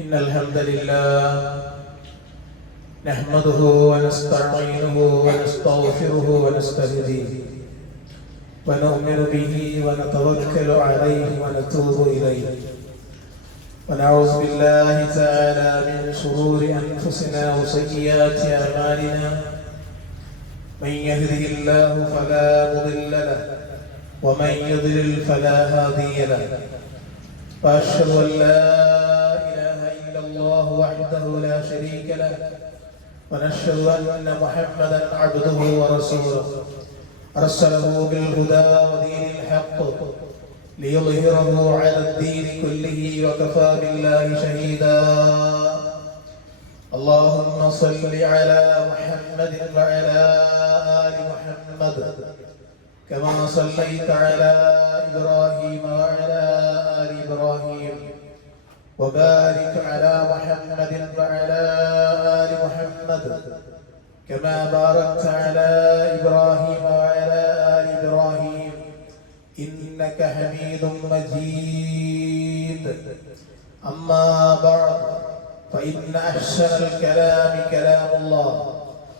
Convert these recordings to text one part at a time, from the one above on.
إن الحمد لله نحمده ونستعينه ونستغفره ونستهديه ونؤمن به ونتوكل عليه ونتوب إليه ونعوذ بالله تعالى من شرور أنفسنا وسيئات أعمالنا من يهده الله فلا مضل له ومن يضلل فلا هادي له وأشهد أن لا إله إلا الله وحده لا شريك له ونشهد أن محمدا عبده ورسوله أرسله بالهدى ودين الحق ليظهره على الدين كله وكفى بالله شهيدا اللهم صل على محمد وعلى آل محمد كما صليت على إبراهيم وعلى آل إبراهيم وبارك على محمد وعلى آل محمد كما باركت على إبراهيم وعلى آل إبراهيم إنك حميد مجيد أما بعد فإن أحسن الكلام كلام الله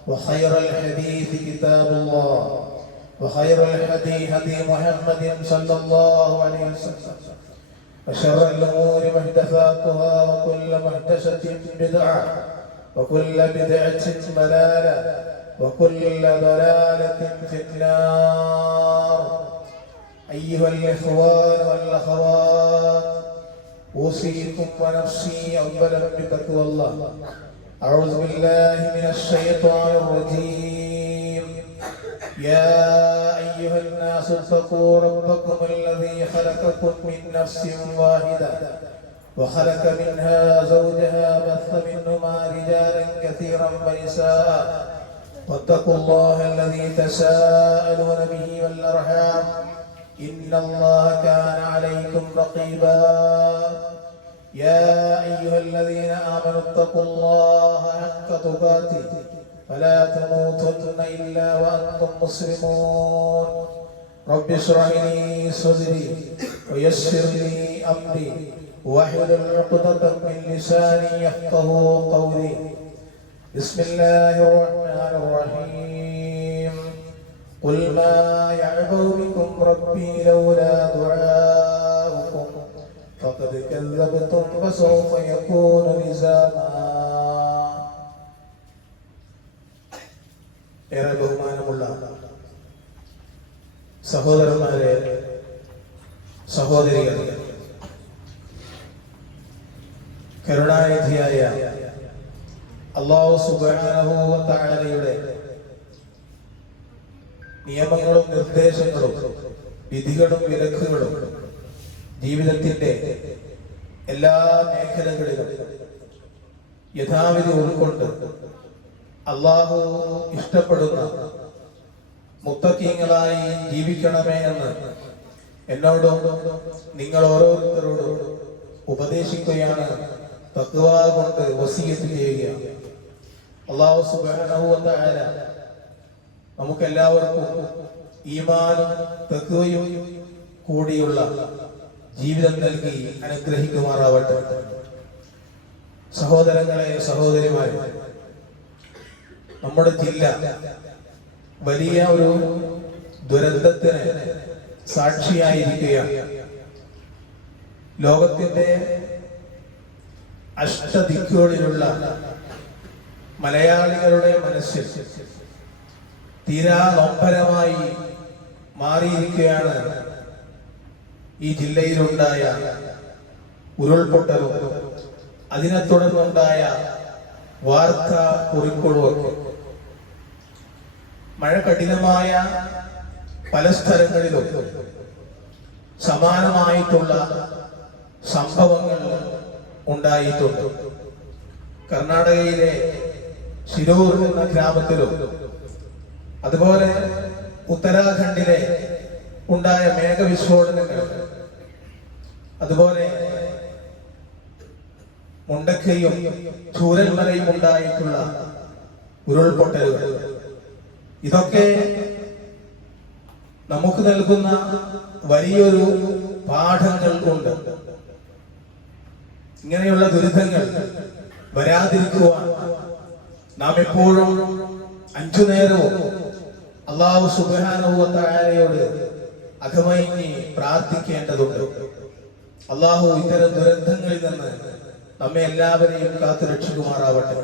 وخير الحديث كتاب الله وخير الهدي هدي محمد صلى الله عليه وسلم وشر الأمور محدثاتها وكل محدثة بدعة وكل بدعة ضلالة وكل ضلالة في النار أيها الإخوان والأخوات أوصيكم ونفسي أولا بتقوى الله أعوذ بالله من الشيطان الرجيم يا أيها الناس اتقوا ربكم الذي خلقكم من نفس واحدة وخلق منها زوجها بث منهما رجالا كثيرا ونساء واتقوا الله الذي تساءلون به والأرحام إن الله كان عليكم رقيبا يا أيها الذين آمنوا اتقوا الله حق تقاته فلا تموتن إلا وأنتم مسلمون رب اشرح لي صدري ويسر لي أمري واحلل عقدة من لساني يفقهوا قولي بسم الله الرحمن الرحيم قل ما يعبأ بكم ربي لولا دعاؤكم فقد كذبتم فسوف يكون لزاما ഏറെ ബഹുമാനമുള്ള സഹോദരന്മാരെ, സഹോദരികൾ, കരുണാനിധിയായ അല്ലാഹു സുബ്ഹാനഹു വ തആലയുടെ നിയമങ്ങളും നിർദ്ദേശങ്ങളും വിധികളും വിലക്കുകളും ജീവിതത്തിന്റെ എല്ലാ മേഖലകളിലും യഥാവിധി ഉൾക്കൊണ്ട് അല്ലാഹു ഇഷ്ടപ്പെടുന്ന മുത്തഖീങ്ങളായി ജീവിക്കണമേ എന്ന് എന്നോടും നിങ്ങൾ ഓരോരുത്തരോടും ഉപദേശിക്കുകയാണ്, തഖ്വ കൊണ്ട് വസിയത്ത് ചെയ്യുകയാണ്. അല്ലാഹു സുബ്ഹാനഹു വ തആല നമുക്കെല്ലാവർക്കും ഈമാനും തഖ്വയും കൂടിയുള്ള ജീവിതം നൽകി അനുഗ്രഹിക്കുമാറാവട്ടെ. സഹോദരങ്ങളെ, സഹോദരിമാരെ, നമ്മുടെ ജില്ല വലിയ ഒരു ദുരന്തത്തിന് സാക്ഷിയായിരിക്കുകയാണ്. ലോകത്തിന്റെ അഷ്ടദിക്കുകളിലുള്ള മലയാളികളുടെ മനസ്സിൽ തീരാ നൊമ്പരമായി മാറിയിരിക്കുകയാണ് ഈ ജില്ലയിലുണ്ടായ ഉരുൾപൊട്ടലും അതിനെ തുടർന്നുണ്ടായ വാർത്താ കുറിപ്പുകളുമൊക്കെ. മഴ കഠിനമായ പല സ്ഥലങ്ങളിലും സമാനമായിട്ടുള്ള സംഭവങ്ങൾ ഉണ്ടായിട്ടുണ്ട്. കർണാടകയിലെ ശിരൂർ എന്ന ഗ്രാമത്തിലും അതുപോലെ ഉത്തരാഖണ്ഡിലെ ഉണ്ടായ മേഘവിസ്ഫോടനങ്ങൾ, അതുപോലെ മുണ്ടക്കയും ചൂരൽമലയും ഉണ്ടായിട്ടുള്ള ഉരുൾപൊട്ടലുകൾ, ഇതൊക്കെ നമുക്ക് നൽകുന്ന വലിയൊരു പാഠങ്ങൾ ഉണ്ട്. ഇങ്ങനെയുള്ള ദുരിതങ്ങൾ വരാതിരിക്കുവാൻ നാം എപ്പോഴും 5 നേരവും അല്ലാഹു സുബ്ഹാനഹു വ തആലയോട് അകമയങ്ങി പ്രാർത്ഥിക്കേണ്ടതുണ്ട്. അല്ലാഹു ഇത്തരം ദുരന്തങ്ങളിൽ നിന്ന് നമ്മെ എല്ലാവരെയും കാത്തുരക്ഷിക്കുമാറാവട്ടെ.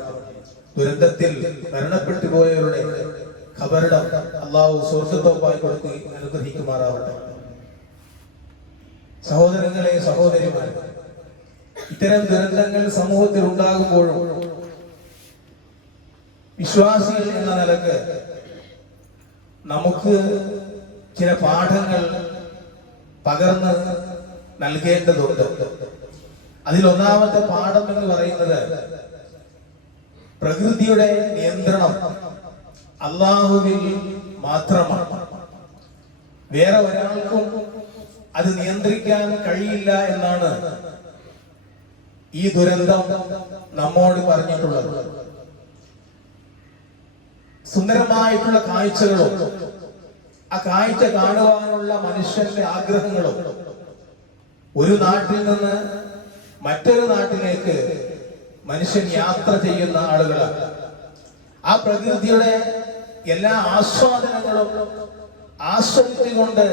ദുരന്തത്തിൽ മരണപ്പെട്ടു പോയവരുടെ ഖബറിടം അല്ലാഹു സ്വർഗ്ഗത്തോപ്പായി കൊടുക്കുകയും അനുഗ്രഹിക്കുമാറാവട്ടെ. സഹോദരങ്ങളെ, സഹോദരിമാരെ, ഇത്തരം ദുരന്തങ്ങൾ സമൂഹത്തിൽ ഉണ്ടാകുമ്പോഴും വിശ്വാസികൾ എന്ന നിലക്ക് നമുക്ക് ചില പാഠങ്ങൾ പകർന്ന് നൽകേണ്ടതുണ്ട്. അതിലൊന്നാമത്തെ പാഠം എന്ന് പറയുന്നത് പ്രകൃതിയുടെ നിയന്ത്രണം അല്ലാഹുവിൽ മാത്രമാണ്. വേറെ ഒരാൾക്കും അത് നിയന്ത്രിക്കാൻ കഴിയില്ല എന്നാണ് ഈ ദുരന്തം നമ്മോട് പറഞ്ഞിട്ടുള്ളത്. സുന്ദരമായിട്ടുള്ള കാഴ്ചകളും ആ കാഴ്ച കാണുവാനുള്ള മനുഷ്യന്റെ ആഗ്രഹങ്ങളും ഒരു നാട്ടിൽ നിന്ന് മറ്റൊരു നാട്ടിലേക്ക് മനുഷ്യൻ യാത്ര ചെയ്യുന്ന ആളുകളാണ്. ആ പ്രകൃതിയുടെ എല്ലാ ആസ്വാദനങ്ങളും ആസ്വദിച്ചുകൊണ്ട്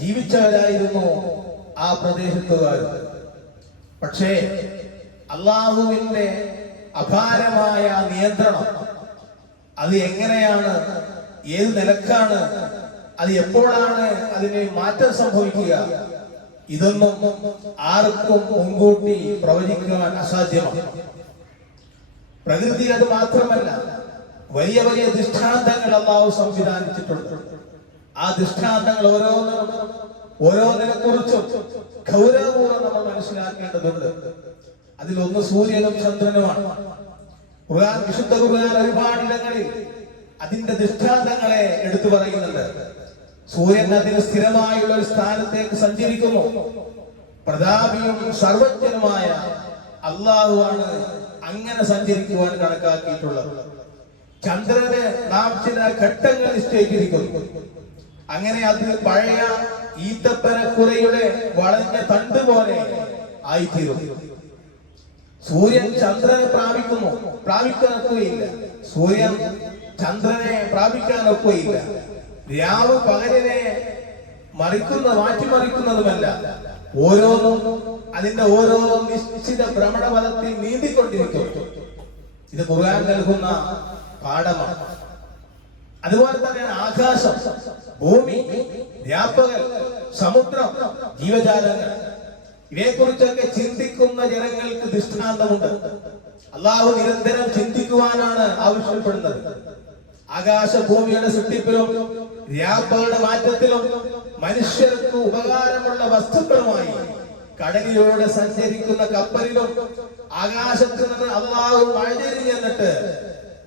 ജീവിച്ചവരായിരുന്നു ആ പ്രദേശത്തുകാർ. പക്ഷേ അല്ലാഹുവിന്റെ അപാരമായ നിയന്ത്രണം അത് എങ്ങനെയാണ്, ഏത് നിലക്കാണ്, അത് എപ്പോഴാണ് അതിന് മാറ്റം സംഭവിക്കുക, ഇതൊന്നും ആർക്കും മുൻകൂട്ടി പ്രവചിക്കുവാൻ അസാധ്യമാണ്. പ്രകൃതി അത് മാത്രമല്ല, വലിയ വലിയ ദൃഷ്ടാന്തങ്ങൾ അല്ലാഹു സംവിധാനിച്ചിട്ടുണ്ട്. ആ ദൃഷ്ടാന്തങ്ങൾ ഓരോന്നിനെ കുറിച്ചും ഗൗരവപൂർവ്വം നമ്മൾ മനസ്സിലാക്കേണ്ടതുണ്ട്. അതിലൊന്ന് സൂര്യനും ചന്ദ്രനുമാണ്. വിശുദ്ധ ഖുർആൻ ഒരുപാടിടങ്ങളിൽ അതിന്റെ ദൃഷ്ടാന്തങ്ങളെ എടുത്തു പറയുന്നുണ്ട്. സൂര്യൻ അതിന് സ്ഥിരമായുള്ള ഒരു സ്ഥാനത്തേക്ക് സഞ്ചരിക്കുന്നു. പ്രതാപിയും സർവജ്ഞനുമായ അല്ലാഹുവാണ് അങ്ങനെ സഞ്ചരിക്കുവാൻ കണക്കാക്കിയിട്ടുള്ളത്. ചന്ദ്രന് നാം ചില ഘട്ടങ്ങൾ നിശ്ചയിച്ചിരിക്കുന്നു. അങ്ങനെ അത് പഴയ ഈത്തപ്പനക്കുറയുടെ വളഞ്ഞ തണ്ട് പോലെ ആയിത്തീരും. സൂര്യൻ ചന്ദ്രനെ പ്രാപിക്കാനൊക്കുകയില്ല. സൂര്യൻ ചന്ദ്രനെ പ്രാപിക്കാനൊക്കുകയില്ല. രാവ് പകലിനെ മാറ്റിമറിക്കുന്നതുമല്ല. ഓരോന്നും അതിന്റെ ഓരോ നിശ്ചിത ഭ്രമണപഥത്തിൽ നീന്തിക്കൊണ്ടിരിക്കും. ഇത് ഖുർആൻ നൽകുന്ന പാഠമാണ്. അതുപോലെ തന്നെ ആകാശം, ഭൂമി, രാപ്പകൽ, സമുദ്രം, ജീവജാലങ്ങൾ, ഇവയെക്കുറിച്ചൊക്കെ ചിന്തിക്കുന്ന ജനങ്ങൾക്ക് ദൃഷ്ടാന്തമുണ്ട്. അല്ലാഹു നിരന്തരം ചിന്തിക്കുവാനാണ് ആവശ്യപ്പെടുന്നത്. ആകാശഭൂമിയുടെ സൃഷ്ടിപ്പിലും രാപ്പകളുടെ മാറ്റത്തിലും മനുഷ്യർക്ക് ഉപകാരമുള്ള വസ്തുക്കളുമായി കടലിലൂടെ സഞ്ചരിക്കുന്ന കപ്പലിലും ആകാശത്ത് നിന്ന് അല്ലാഹു മഴ ചെന്നിട്ട്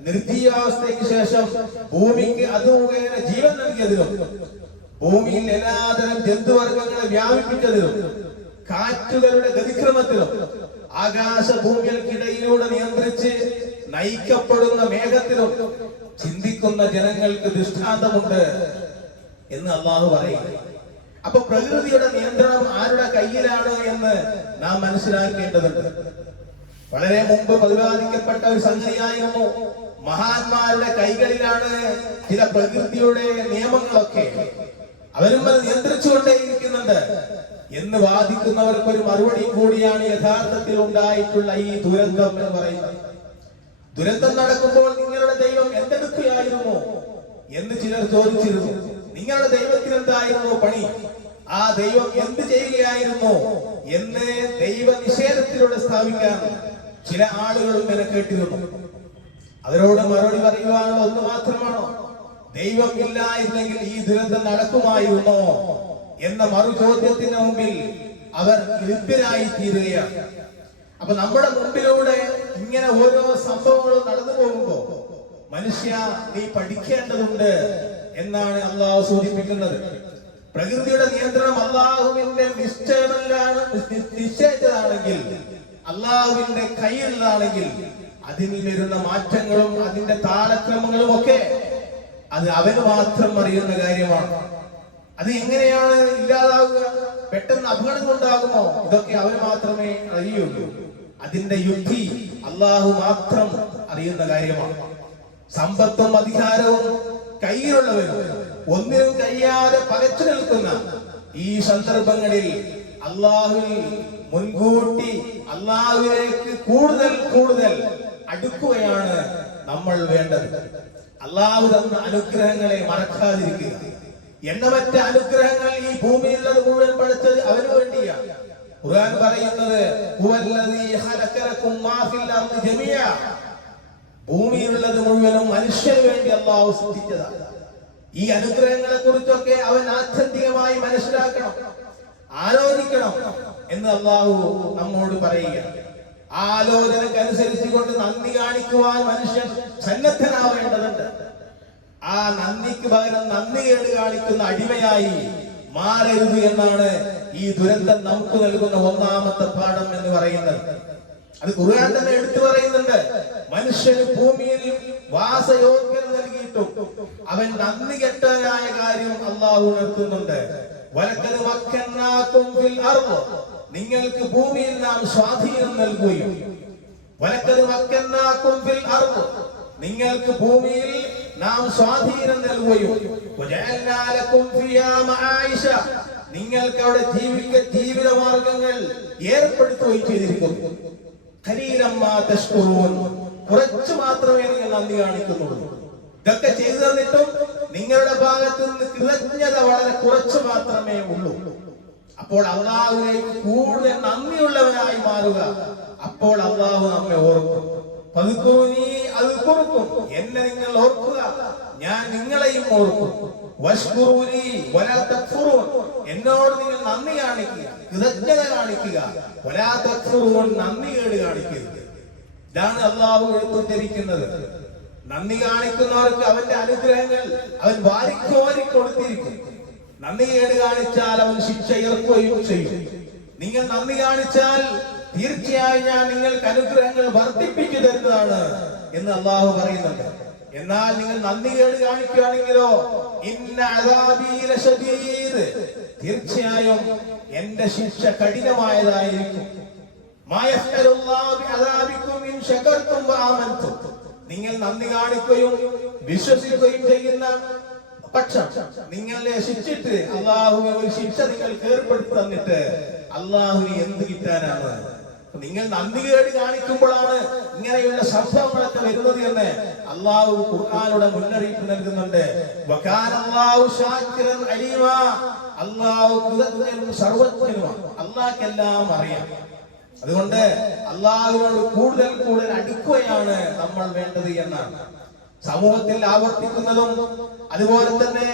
നിർജീവാവസ്ഥയ്ക്ക് ശേഷം ഭൂമിക്ക് അത് മുഖേന ജീവൻ നൽകിയതിലും ഭൂമിയിൽ എല്ലാതരം ജന്തുവർഗങ്ങളെ വ്യാപിപ്പിച്ചതിലും കാറ്റുകളുടെ ഗതിക്രമത്തിലും ആകാശഭൂമികൾക്കിടയിലൂടെ നിയന്ത്രിച്ച് നയിക്കപ്പെടുന്ന മേഘത്തിലും ചിന്തിക്കുന്ന ജനങ്ങൾക്ക് ദൃഷ്ടാന്തമുണ്ട് എന്ന് അല്ലാഹു പറയും. അപ്പൊ പ്രകൃതിയുടെ നിയന്ത്രണം ആരുടെ കയ്യിലാണ് എന്ന് നാം മനസ്സിലാക്കേണ്ടതുണ്ട്. വളരെ മുമ്പ് പ്രതിപാദിക്കപ്പെട്ട ഒരു സംഗതിയായിരുന്നു, മഹാന്മാരുടെ കൈകളിലാണ് ചില പ്രകൃതിയുടെ നിയമങ്ങളൊക്കെ, അവരും അത് നിയന്ത്രിച്ചുകൊണ്ടേയിരിക്കുന്നുണ്ട് എന്ന് വാദിക്കുന്നവർക്ക് ഒരു മറുപടി കൂടിയാണ് യഥാർത്ഥത്തിൽ ഉണ്ടായിട്ടുള്ള ഈ ദുരന്തം എന്ന് പറയുന്നത്. ദുരന്തം നടക്കുമ്പോൾ നിങ്ങളുടെ ദൈവം എന്തെടുക്കുകയായിരുന്നു എന്ന് ചിലർ ചോദിച്ചിരുന്നു. നിങ്ങളുടെ ദൈവത്തിന് എന്തായിരുന്നു പണി, ആ ദൈവം എന്ത് ചെയ്യുകയായിരുന്നു എന്ന് ദൈവ നിഷേധത്തിലൂടെ സ്ഥാപിക്കാൻ ചില ആളുകളും എന്നെ കേട്ടിരുന്നു. അവരോട് മറുപടി പറയുവാനുള്ള ഒന്ന് മാത്രമാണോ, ദൈവം ഇല്ലായിരുന്നെങ്കിൽ ഈ ദുരന്തം നടക്കുമായിരുന്നോ എന്ന മറു ചോദ്യത്തിന് മുമ്പിൽ അവർ ലഭ്യരായി തീരുകയാണ്. അപ്പൊ നമ്മുടെ മുമ്പിലൂടെ ഇങ്ങനെ ഓരോ സംഭവങ്ങളും നടന്നു പോകുമ്പോ മനുഷ്യ നീ പഠിക്കേണ്ടതുണ്ട് എന്നാണ് അള്ളാഹു സൂചിപ്പിക്കുന്നത്. പ്രകൃതിയുടെ നിയന്ത്രണം അള്ളാഹുവിന്റെ നിശ്ചയിച്ചതാണെങ്കിൽ, അള്ളാഹുവിന്റെ കയ്യിലുള്ളതാണെങ്കിൽ അതിൽ വരുന്ന മാറ്റങ്ങളും അതിന്റെ താളക്രമങ്ങളും ഒക്കെ അത് അവന് മാത്രം അറിയുന്ന കാര്യമാണ്. അത് എങ്ങനെയാണ് ഇല്ലാതാവുക, പെട്ടെന്ന് അപകടം ഉണ്ടാകുമോ, ഇതൊക്കെ അവന് മാത്രമേ അറിയുള്ളൂ. അതിന്റെ യുക്തി അള്ളാഹു മാത്രം അറിയുന്ന കാര്യമാണ്. സമ്പത്തും അധികാരവും കയ്യിലുള്ളവരും ഒന്നിനും കഴിയാതെ പകച്ചു നിൽക്കുന്ന ഈ സന്ദർഭങ്ങളിൽ അള്ളാഹുവിൽ മുൻകൂട്ടി അള്ളാഹുവിലേക്ക് കൂടുതൽ കൂടുതൽ അടുക്കുകയാണ് നമ്മൾ വേണ്ടത്. അള്ളാഹു തന്ന അനുഗ്രഹങ്ങളെ മറക്കാതിരിക്കുക. എണ്ണമറ്റ അനുഗ്രഹങ്ങൾ ഈ ഭൂമിയിലുള്ളത് മുഴുവൻ പഠിച്ചത് അവന് വേണ്ടിയാണ്. ഖുർആൻ പറയുന്നത് ഭൂമിയിലുള്ളത് മുഴുവനും മനുഷ്യന് വേണ്ടി അള്ളാഹു സൃഷ്ടിച്ചതാണ്. ഈ അനുഗ്രഹങ്ങളെ കുറിച്ചൊക്കെ അവൻ ആത്യന്തികമായി മനസ്സിലാക്കണം, ആലോചിക്കണം എന്ന് അള്ളാഹു നമ്മോട് പറയുക. ആലോചനക്കനുസരിച്ച് കൊണ്ട് നന്ദി കാണിക്കുവാൻ മനുഷ്യൻ സന്നദ്ധനാവേണ്ടതുണ്ട്. ആ നന്ദിക്ക് പകരം നന്ദി കേട് കാണിക്കുന്ന അടിമയായി മാറരുത് എന്നാണ് ഈ ദുരന്തം നമുക്ക് നൽകുന്ന ഒന്നാമത്തെ പാഠം എന്ന് പറയുന്നത്. അത് ഖുർആൻ തന്നെ എടുത്തു പറയുന്നുണ്ട്. മനുഷ്യന് ഭൂമിയിൽ വാസയോഗ്യത നൽകിയിട്ടും അവൻ നന്ദി കെട്ടവനായ കാര്യം അള്ളാഹു ഉണർത്തുന്നുണ്ട്. വലക്കത് മക്കന്നാകും ഫിൽ അർദ്, നിങ്ങൾക്ക് ഭൂമിയിൽ നാം സ്വാധീനം നൽകുകയും, വലക്കത് മക്കന്നാകും ഫിൽ അർദ്, നിങ്ങൾക്ക് ഭൂമിയിൽ നാം സ്വാധീനം നൽകുകയും, വജഅൽനാ ലക്കും ഫിഹാ മആയിഷ, നിങ്ങൾക്ക് അവിടെ ജീവിത മാർഗങ്ങൾ ഏർപ്പെടുത്തുകയും ചെയ്തിരിക്കുന്നു. ഖലീലൻ മാ തശ്കുറൂൻ, കുറച്ചു മാത്രമേ നിങ്ങൾ നന്ദി കാണിക്കുന്നുള്ളൂ. ഇതൊക്കെ ചെയ്തു തന്നിട്ടും നിങ്ങളുടെ ഭാഗത്ത് നിന്ന് കൃതജ്ഞത വളരെ കുറച്ചു മാത്രമേ ഉള്ളൂ. അപ്പോൾ അള്ളാഹുവിലേക്ക് കൂടുതൽ നന്ദിയുള്ളവനായി മാറുക. അപ്പോൾ അള്ളാഹു നമ്മെ ഓർക്കും. ഫദ്കുറൂനി അദ്കുറുക്കും, എന്നെ നിങ്ങൾ ഓർക്കുക, ഞാൻ നിങ്ങളെയും ഓർക്കും. വഷ്കുറൂനി വലാ തക്ഫുറൂൻ, എന്നോട് നിങ്ങൾ നന്ദി കാണിക്കുക, കൃതജ്ഞത കാണിക്കുക. വലാ തക്ഫുറൂൻ, നന്ദി കേട് കാണിക്കരുത്. ഇതാണ് അള്ളാഹു എടുത്തുദ്ധരിക്കുന്നത്. നന്ദി കാണിക്കുന്നവർക്ക് അവന്റെ അനുഗ്രഹങ്ങൾ അവൻ വാരിക്കോരി കൊടുത്തിരിക്കും. നന്ദി കേട് കാണിച്ചാൽ അവൻ ശിക്ഷ ഇറക്കുകയും ചെയ്യും. നിങ്ങൾ നന്ദി കാണിച്ചാൽ തീർച്ചയായും ഞാൻ നിങ്ങൾക്ക് അനുഗ്രഹങ്ങൾ വർദ്ധിപ്പിച്ചു തരുന്നതാണ് എന്ന് അള്ളാഹു പറയുന്നുണ്ട്. എന്നാൽ നിങ്ങൾ നന്ദി കേട് കാണിക്കുകയാണെങ്കിലോ ഇന്ന അദാബീ ലശദീദ്, തീർച്ചയായും എന്റെ ശിക്ഷ കഠിനമായതായിരിക്കും. മാ യഫ്അലുല്ലാഹു ബിഅദാബികും ഇൻ ശകർതും വആമൻതും, നിങ്ങൾ നന്ദി കാണിക്കുകയും വിശ്വസിക്കുകയും ചെയ്യുന്ന പക്ഷം നിങ്ങളെ ശിക്ഷിച്ചിട്ട് അള്ളാഹു ഒരു ശിക്ഷ നിങ്ങൾക്ക് ഏർപ്പെടുത്തി തന്നിട്ട് അള്ളാഹുവിന് എന്ത് കിട്ടാനാണ്? നിങ്ങൾ നന്ദി കേട് കാണിക്കുമ്പോഴാണ് ഇങ്ങനെയുള്ള സംഭവങ്ങളൊക്കെ വരുന്നത് എന്ന് അള്ളാഹു ഖുർആനിലൂടെ മുന്നറിയിപ്പ് നൽകുന്നുണ്ട്. വകാനല്ലാഹു ശാകിറൻ അലീമാ, അള്ളാഹു കൃതജ്ഞനും സർവജ്ഞനുമാണ്. അള്ളാഹ്ക്കെല്ലാം അറിയാം. അതുകൊണ്ട് അള്ളാഹുവിനോട് കൂടുതൽ കൂടുതൽ അടുക്കുകയാണ് നമ്മൾ വേണ്ടത് എന്നാണ് സമൂഹത്തിൽ ആവർത്തിക്കുന്നതും അതുപോലെ തന്നെ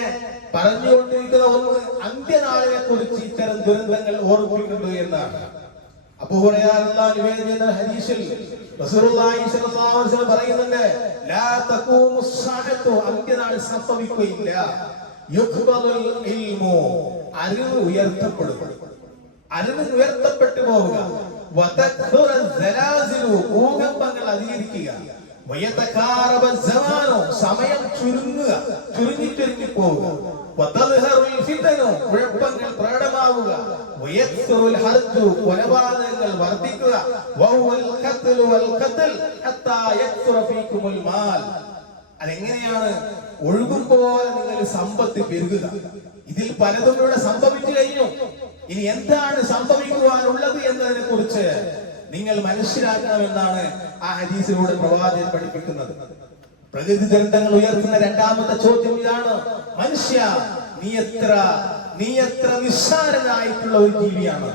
പറഞ്ഞുകൊണ്ടിരിക്കുന്ന ഒന്ന് അന്ത്യനാളിനെ കുറിച്ച് ഇത്തരം ദുരന്തങ്ങൾ ഓർമ്മിപ്പിക്കുന്നു എന്നാണ്. അബൂ ഹുറൈറ റളിയല്ലാഹു അൻഹു ഹദീസിൽ റസൂലുള്ളാഹി സ്വല്ലല്ലാഹു അലൈഹി വസല്ലം പറയുന്നുണ്ട്, ലാ തഖൂമുസ് സഅതു, അന്ത്യനാൾ സംഭവിക്കുകയില്ല. യുഖ്ബലുൽ ഇൽമു, അറിവ് ഉയർത്തപ്പെടും, അറിവ് ഉയർത്തപ്പെട്ടു പോവുക. വതഖുറു സലാസിലു, ഭൂകമ്പങ്ങൾ അധികരിക്കുക. വയതകാറബ സമാനു, സമയം ചുരുങ്ങുക, ചുരുങ്ങി പോവുക. വതൽഹറുൽ ഫിതനു, കുഴപ്പങ്ങൾ പ്രകടമാവുക. വയക്സുറുൽ ഹർജു, കൊലപാതകങ്ങൾ വർദ്ധിക്കുക. വഹുവൽ ഖത്ലു വൽ ഖത്ൽ ഹത്താ യക്സുറ ഫീകുമുൽ മാൽ, അതെങ്ങനെയാണ്? ഒഴുകും പോലെ നിങ്ങൾ സമ്പത്ത് പെരുകുക. ഇതിൽ പലതും ഇവിടെ സംഭവിച്ചു കഴിഞ്ഞു. ഇനി എന്താണ് സംഭവിക്കുവാനുള്ളത് എന്നതിനെ കുറിച്ച് നിങ്ങൾ മനസ്സിലാക്കണമെന്നാണ് ആ ഹദീസിലൂടെ പ്രവാചകൻ പഠിപ്പിക്കുന്നത്. പ്രകൃതി ദുരന്തങ്ങൾ ഉയർത്തുന്ന രണ്ടാമത്തെ ചോദ്യം ഇതാണ്: മനുഷ്യ, നീ എത്ര നിസ്സാരനായിട്ടുള്ള ഒരു ജീവിയാണ്,